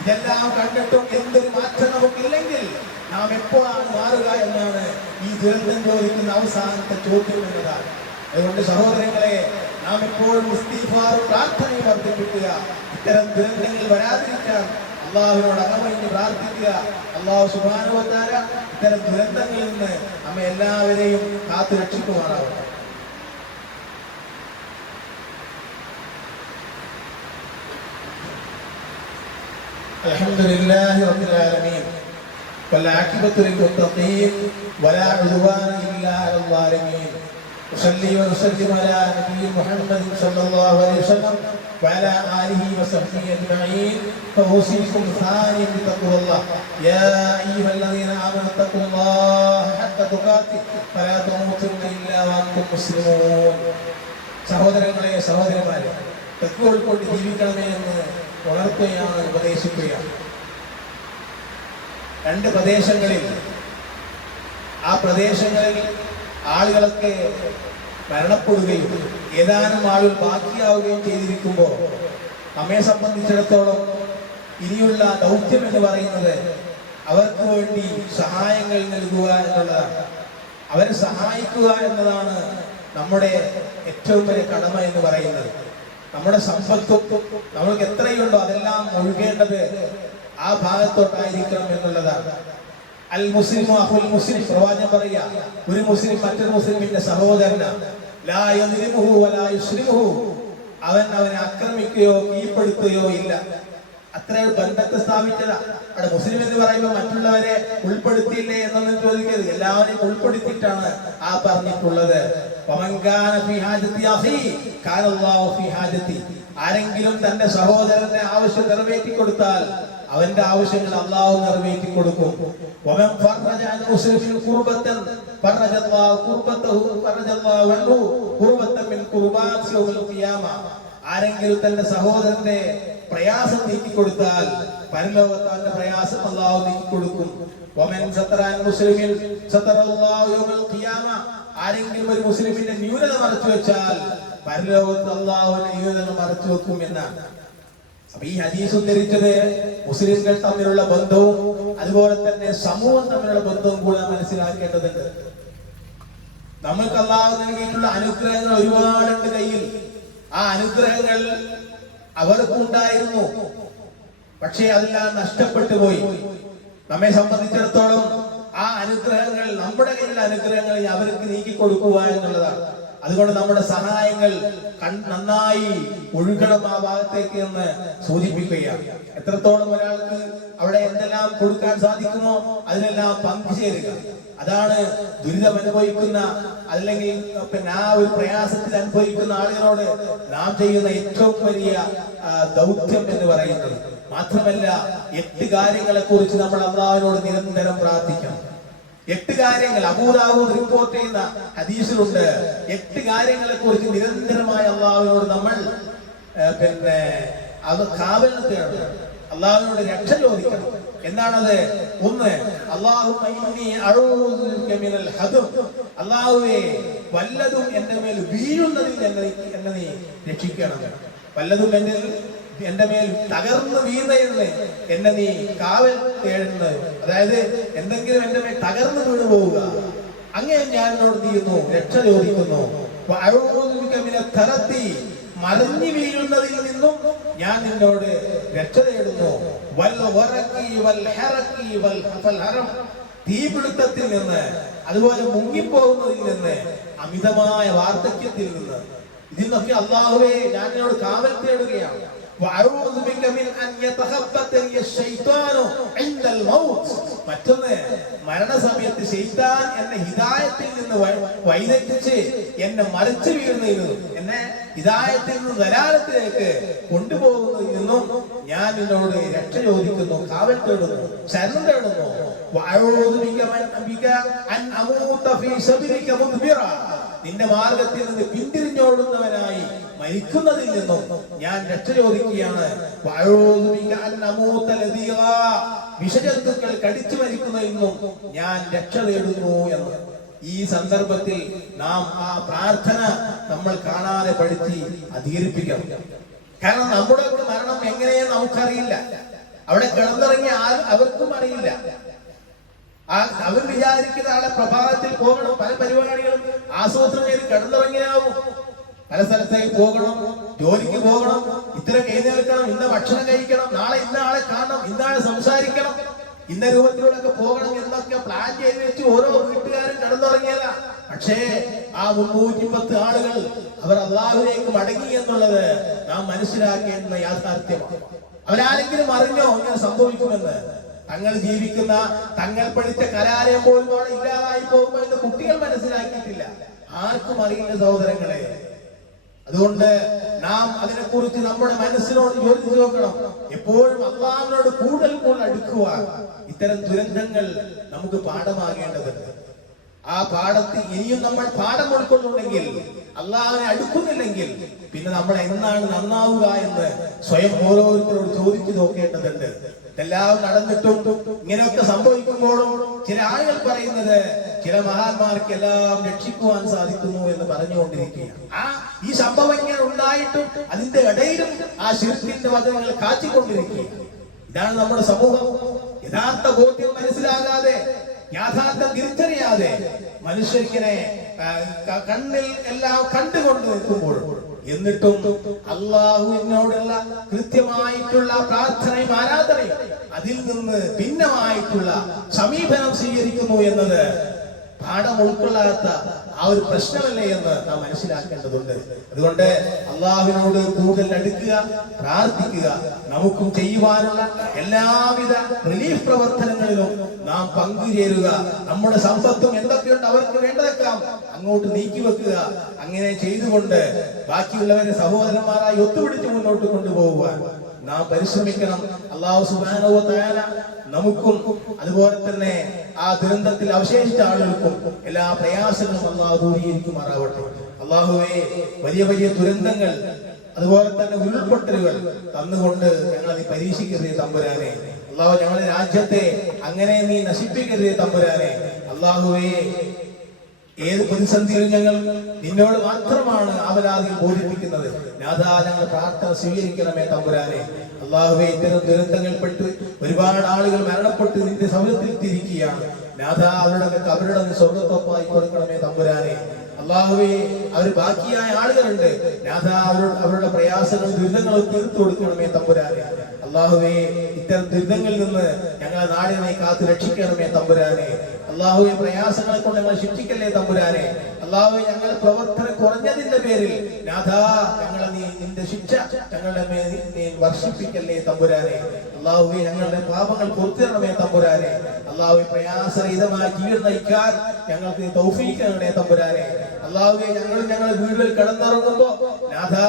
ഇതെല്ലാം കണ്ടിട്ടും എന്തൊരു മാറ്റം നമുക്കില്ലെങ്കിൽ നാം എപ്പോഴാണ് മാറുക എന്നാണ് ഈ ദുരന്തം ചോദിക്കുന്ന അവസാനത്തെ ചോദ്യം എന്നതാണ്. അതുകൊണ്ട് സഹോദരങ്ങളെ, നാം എപ്പോഴും ഇസ്തിഗ്ഫാർ പ്രാർത്ഥനയും വർദ്ധിപ്പിക്കുക. ഇത്തരം ദുരന്തങ്ങൾ വരാതിരിക്കാൻ അള്ളാഹുവിനോട് അകമഴിഞ്ഞ് പ്രാർത്ഥിക്കുക. അള്ളാഹു സുബ്ഹാനഹു വ തആല ഇത്തരം ദുരന്തങ്ങളിൽ നിന്ന് നമ്മെ എല്ലാവരെയും കാത്തു രക്ഷിക്കുമാറാവട്ടെ. അൽഹംദുലില്ലാഹി റബ്ബിൽ ആലമീൻ والعاقبة للمتقين ولا عدوان إلا على الظالمين. أصلي ونسلم على نبي محمد صلى الله عليه وسلم وعلى آله وصحبه أجمعين. فأوصيكم ثانيا بتقوى الله. يا أيها الذين آمنوا اتقوا الله സഹോദരങ്ങളെ, സഹോദരന്മാരെ, തഖ്വ ഉൾക്കൊണ്ട് ജീവിക്കണമേ എന്ന് ഉണർത്തുകയാണ്, ഉപദേശിക്കുകയാണ്. രണ്ട് പ്രദേശങ്ങളിൽ, ആ പ്രദേശങ്ങളിൽ ആളുകളൊക്കെ മരണപ്പെടുകയും ഏതാനും ആളുകൾ ബാക്കിയാവുകയും ചെയ്തിരിക്കുമ്പോൾ നമ്മെ സംബന്ധിച്ചിടത്തോളം ഇനിയുള്ള ദൗത്യം എന്ന് പറയുന്നത് അവർക്ക് വേണ്ടി സഹായങ്ങൾ നൽകുക എന്നുള്ളതാണ്. അവരെ സഹായിക്കുക എന്നതാണ് നമ്മുടെ ഏറ്റവും വലിയ കടമ എന്ന് പറയുന്നത്. നമ്മുടെ സമ്പത്തും നമ്മൾക്ക് എത്രയുണ്ടോ അതെല്ലാം ഒഴുകേണ്ടത് ആ ഭാഗത്തോട്ടായിരിക്കണം എന്നുള്ളതാണ്. അൽ മുസ്ലിം അഖുൽ മുസ്ലിം, പ്രവാചകൻ പറയുക, ഒരു മുസ്ലിം മറ്റൊരു മുസ്ലിമിന്റെ സഹോദരനാണ്. ലാ യദ്ലിമുഹു വലാ യുസ്ലിമുഹു, അവനെ ആക്രമിക്കുകയോ കീഴ്പ്പെടുത്തുകയോ ഇല്ല. അത്ര ബന്ധത്തെ സ്ഥാപിച്ചതാ. അവിടെ മുസ്ലിം എന്ന് പറയുമ്പോൾ മറ്റുള്ളവരെ ഉൾപ്പെടുത്തിയില്ലേ എന്നൊന്നും ചോദിക്കരുത്, എല്ലാവരെയും ഉൾപ്പെടുത്തിയിട്ടാണ് ആ പറഞ്ഞിട്ടുള്ളത്. ആരെങ്കിലും തന്റെ സഹോദരന്റെ ആവശ്യം നിറവേറ്റി കൊടുത്താൽ അവന്റെ ആവശ്യങ്ങൾ അള്ളാഹു നിറവേറ്റി കൊടുക്കും. ആരെങ്കിലും തന്റെ സഹോദരന്റെ പ്രയാസം നീക്കിക്കൊടുത്താൽ പരലോകത്ത് അവന്റെ പ്രയാസം അള്ളാഹു നീക്കിക്കൊടുക്കും. ആരെങ്കിലും ഒരു മുസ്ലിമിന്റെ ന്യൂനത മറച്ചു വെച്ചാൽ പരലോകത്ത് അള്ളാഹുവിന്റെ ന്യൂനതകൾ മറച്ചു വെക്കും എന്നാണ്. അപ്പൊ ഈ ഹദീസ് ഉദ്ധരിച്ചത് മുസ്ലിംകൾ തമ്മിലുള്ള ബന്ധവും അതുപോലെ തന്നെ സമൂഹം തമ്മിലുള്ള ബന്ധവും കൂടെ മനസ്സിലാക്കേണ്ടതുണ്ട്. നമ്മൾക്ക് അള്ളാഹു നൽകിയിട്ടുള്ള അനുഗ്രഹങ്ങൾ ഒരുപാടുണ്ട് കയ്യിൽ. ആ അനുഗ്രഹങ്ങൾ അവർക്കുണ്ടായിരുന്നു, പക്ഷേ അതെല്ലാം നഷ്ടപ്പെട്ടു പോയി. നമ്മെ സംബന്ധിച്ചിടത്തോളം ആ അനുഗ്രഹങ്ങൾ, നമ്മുടെ കയ്യിലുള്ള അനുഗ്രഹങ്ങൾ അവർക്ക് നീക്കിക്കൊടുക്കുക എന്നുള്ളതാണ്. അതുകൊണ്ട് നമ്മുടെ സഹായങ്ങൾ നന്നായി ഒഴുകണം ആ ഭാഗത്തേക്ക് എന്ന് സൂചിപ്പിക്കുകയാണ്. എത്രത്തോളം ഒരാൾക്ക് അവിടെ എന്തെല്ലാം കൊടുക്കാൻ സാധിക്കുമോ അതിനെല്ലാം പങ്കുചേരുക. അതാണ് ദുരിതം അനുഭവിക്കുന്ന, അല്ലെങ്കിൽ പിന്നെ ആ ഒരു പ്രയാസത്തിൽ അനുഭവിക്കുന്ന ആളുകളോട് നാം ചെയ്യുന്ന ഏറ്റവും വലിയ ദൗത്യം എന്ന് പറയുന്നത്. മാത്രമല്ല, 8 കാര്യങ്ങളെ കുറിച്ച് നമ്മൾ അല്ലാഹുവിനോട് നിരന്തരം പ്രാർത്ഥിക്കണം. 8 കാര്യങ്ങൾ അബൂ ദാവൂദ് റിപ്പോർട്ട് ചെയ്യുന്ന ഹദീസിലുണ്ട്. 8 കാര്യങ്ങളെ കുറിച്ച് നിരന്തരമായി അല്ലാഹുവിനോട് നമ്മൾ പിന്നെ അത് കാവൽ തേടണം, അല്ലാഹുവിനോട് രക്ഷ ചോദിക്കണം. എന്താണത്? ഒന്ന്, അല്ലാഹുവേ, വല്ലതും എന്റെ മേൽ വീഴുന്നതിൽ എന്നെ നീ രക്ഷിക്കണം. വല്ലതും എന്റെ മേൽ തകർന്നു വീഴുന്നതിന് എന്നെ നീ കാവൽ തേടുന്നത്, അതായത് എന്തെങ്കിലും എന്റെ മേൽ തകർന്നു വീണു പോവുക, അങ്ങനെ ഞാൻ എന്നോട് ചെയ്യുന്നു, രക്ഷ ചോദിക്കുന്നു. മറിഞ്ഞു വീഴുന്നതിൽ നിന്നും ഞാൻ നിന്നോട് രക്ഷ തേടുന്നു. തീപിടുത്തത്തിൽ നിന്ന്, അതുപോലെ മുങ്ങിപ്പോകുന്നതിൽ നിന്ന്, അമിതമായ വാർദ്ധക്യത്തിൽ നിന്ന്, ഇതിനൊക്കെ അല്ലാഹുവേ ഞാൻ നിന്നോട് കാവൽ തേടുകയാണ്. മറ്റൊന്ന്, മരണസമയത്ത് ശൈത്താൻ എന്നെ ഹിദായത്തിൽ നിന്ന് വഴിതെറ്റിച്ച് എന്നെ മറിച്ചു വീഴുന്നതിൽ, എന്നെ ഹിദായത്തിൽ നിന്ന് ദലാലത്തിലേക്ക് കൊണ്ടുപോകുന്നതിൽ നിന്നും ഞാൻ നിന്നോട് രക്ഷ ചോദിക്കുന്നു, കാവൽ തേടുന്നു, ശരണം തേടുന്നു. നിന്റെ മാർഗത്തിൽ നിന്ന് പിന്തിരിഞ്ഞോടുന്നവനായി മരിക്കുന്നതിൽ നിന്നും ഞാൻ രക്ഷ ചോദിക്കുകയാണ്. വിഷജന്തുക്കൾ കടിച്ചു മരിക്കുന്നതിൽ നിന്നും ഞാൻ രക്ഷ തേടുന്നു എന്ന്. ഈ സന്ദർഭത്തിൽ നാം ആ പ്രാർത്ഥന നമ്മൾ കാണാതെ പഠിച്ച് അധികരിപ്പിക്കണം. കാരണം നമ്മുടെ കൂടെ മരണം എങ്ങനെയെന്ന് നമുക്കറിയില്ല. അവിടെ കിടന്നിറങ്ങിയ അവർക്കും അറിയില്ല. അവർ വിചാരിക്കുന്ന ആളെ പ്രഭാതത്തിൽ പോകണം, പല പരിപാടികളും ആസൂത്രണം ചെയ്ത് കിടന്നിറങ്ങിയാവും. പല സ്ഥലത്തേക്ക് പോകണം, ജോലിക്ക് പോകണം, ഇത്തരം എഴുന്നേൽക്കണം, ഇന്ന ഭക്ഷണം കഴിക്കണം, നാളെ ഇന്ന ആളെ കാണണം, ഇന്നാളെ സംസാരിക്കണം, ഇന്ന രൂപത്തിലൂടെയൊക്കെ പോകണം എന്നൊക്കെ പ്ലാൻ ചെയ്ത് വെച്ച് ഓരോ വീട്ടുകാരും കിടന്നുറങ്ങിയതാ. പക്ഷേ ആ 310 ആളുകൾ അവർ അല്ലാഹുവിലേക്ക് മടങ്ങി എന്നുള്ളത് നാം മനസ്സിലാക്കേണ്ട യാഥാർത്ഥ്യമാണ്. അവരാരെങ്കിലും അറിഞ്ഞോ ഇങ്ങനെ സംഭവിക്കുമെന്ന്? തങ്ങൾ ജീവിക്കുന്ന, തങ്ങൾ പഠിച്ച കലാലയം പോലും അവിടെ ഇല്ലാതായി പോകുമോ എന്ന് കുട്ടികൾ മനസ്സിലാക്കിയിട്ടില്ല. ആർക്കും അറിയില്ല സഹോദരങ്ങളെ. അതുകൊണ്ട് നാം അതിനെക്കുറിച്ച് നമ്മുടെ മനസ്സിനോട് ചോദിച്ചു നോക്കണം. എപ്പോഴും അല്ലാഹുവിനോട് കൂടുതൽ അടുക്കുവാൻ ഇത്തരം ദുരന്തങ്ങൾ നമുക്ക് പാഠമാകേണ്ടതുണ്ട്. ആ പാഠത്തിൽ ഇനിയും നമ്മൾ പാഠം ഉൾക്കൊള്ളുന്നെങ്കിൽ, അള്ളാഹുവിനെ അടുക്കുന്നില്ലെങ്കിൽ, പിന്നെ നമ്മൾ എന്നാണ് നന്നാവുക എന്ന് സ്വയം ഓരോരുത്തരോട് ചോദിച്ചു നോക്കേണ്ടതുണ്ട്. ഇതെല്ലാം നടന്നിട്ടും ഇങ്ങനെയൊക്കെ സംഭവിക്കുമ്പോഴും ചില ആളുകൾ പറയുന്നത് ചില മഹാന്മാർക്ക് എല്ലാം രക്ഷിക്കുവാൻ സാധിക്കുന്നു എന്ന് പറഞ്ഞുകൊണ്ടിരിക്കുകയാണ്. ഈ സംഭവങ്ങൾ ഉണ്ടായിട്ടും അതിന്റെ ഇടയിലും ആ ശിർക്കിന്റെ വചനങ്ങൾ കാച്ചിക്കൊണ്ടിരിക്കുകയാണ്. ഇതാണ് നമ്മുടെ സമൂഹം. യഥാർത്ഥ ബോധ്യം മനസ്സിലാകാതെ, യാഥാർത്ഥ്യം തിരിച്ചറിയാതെ മനുഷ്യരിങ്ങനെ കണ്ണിൽ എല്ലാം കണ്ടുകൊണ്ട് നിൽക്കുമ്പോൾ, എന്നിട്ടും അള്ളാഹുവിനോടുള്ള കൃത്യമായിട്ടുള്ള പ്രാർത്ഥനയും ആരാധനയും അതിൽ നിന്ന് ഭിന്നമായിട്ടുള്ള സമീപനം സ്വീകരിക്കുന്നു എന്നത് പാഠം ഉൾക്കൊള്ളാത്ത ആ ഒരു പ്രശ്നമല്ലേ എന്ന് നാം മനസ്സിലാക്കേണ്ടതുണ്ട്. അതുകൊണ്ട് അള്ളാഹുവിനോട് കൂടുതൽ അടുക്കുക, പ്രാർത്ഥിക്കുക. നമുക്കും ചെയ്യുവാനുള്ള എല്ലാവിധ റിലീഫ് പ്രവർത്തനങ്ങളിലും നാം പങ്കുചേരുക. നമ്മുടെ സമ്പത്തും എന്തൊക്കെയുണ്ട് അവർക്ക് വേണ്ടതൊക്കെ അങ്ങോട്ട് നീക്കിവെക്കുക. അങ്ങനെ ചെയ്തുകൊണ്ട് ബാക്കിയുള്ളവരെ സഹോദരന്മാരായി ഒത്തുപിടിച്ച് മുന്നോട്ട് കൊണ്ടുപോകുവാൻ നാം പരിശ്രമിക്കണം. അല്ലാഹു സുബ്ഹാനഹു വ തആല നമുക്കും അതുപോലെ തന്നെ ആ ദുരന്തത്തിൽ അവശേഷിച്ച ആളുകൾക്കും എല്ലാ പ്രയാസങ്ങളും അല്ലാഹു ദൂരീകരിക്കുമാറാവട്ടെ. അല്ലാഹുവേ, വലിയ വലിയ ദുരന്തങ്ങൾ അതുപോലെ തന്നെ ഉരുൾപൊട്ടലുകൾ തന്നുകൊണ്ട് ഞങ്ങളെ നീ പരീക്ഷിക്കരുതേ തമ്പുരാനെ. അല്ലാഹു ഞങ്ങളുടെ രാജ്യത്തെ അങ്ങനെ നീ നശിപ്പിക്കരുതേ തമ്പുരാനെ. അല്ലാഹുവേ, ഏത് പ്രതിസന്ധിയിലും ഞങ്ങൾ നിന്നോട് മാത്രമാണ് ആവലാതികൾ ബോധിപ്പിക്കുന്നത്. നാഥാ, ഞങ്ങളുടെ പ്രാർത്ഥന സ്വീകരിക്കണമേ തമ്പുരാനെ. അല്ലാഹുവേ, ഇത്തരം ദുരന്തങ്ങൾപ്പെട്ട് ഒരുപാട് ആളുകൾ മരണപ്പെട്ട് നിന്റെ സൗരത്തിൽ തിരിക്കുകയാണ്. നാഥാ, അവരുടെ സ്വർഗ്ഗത്തൊപ്പായി കൊടുക്കണമേ തമ്പുരാനെ. അല്ലാഹുവേ, അവർ ബാക്കിയായ ആളുകളുണ്ട്. നാഥാ, അവരുടെ പ്രയാസങ്ങളും ദുരിതങ്ങളും തീർത്തു കൊടുക്കണമേ തമ്പുരാനെ. അല്ലാഹുവേ, ഇത്തരം ദുരിതങ്ങളിൽ നിന്ന് ഞങ്ങളെ നാടിനെ കാത്തു രക്ഷിക്കണമേ തമ്പുരാനെ. അല്ലാഹുവേ, പ്രയാസങ്ങളെ കൊണ്ട് ഞങ്ങൾ ശിക്ഷിക്കല്ലേ തമ്പുരാനെ. അല്ലാഹുവേ, ഞങ്ങളുടെ പ്രവർത്തനം കുറഞ്ഞതിന്റെ പേരിൽ നാഥാ, ഞങ്ങളെ നിന്റെ ശിക്ഷ ഞങ്ങളുടെ മേൽ നീ വർഷിപ്പിക്കല്ലേ തമ്പുരാനെ. അല്ലാഹുവേ, ഞങ്ങളുടെ പാപങ്ങൾ പൊറുത്തിരണമേ തമ്പുരാനെ. അല്ലാഹുവേ, പ്രയാസരഹിതമായ ജീവിതം നയിക്കാൻ ഞങ്ങൾക്ക് തൗഫീഖ് നൽകണേ തമ്പുരാനെ. അല്ലാഹുവേ, ഞങ്ങളുടെ വീടുകളിൽ കിടന്നുറങ്ങുമ്പോ നാഥാ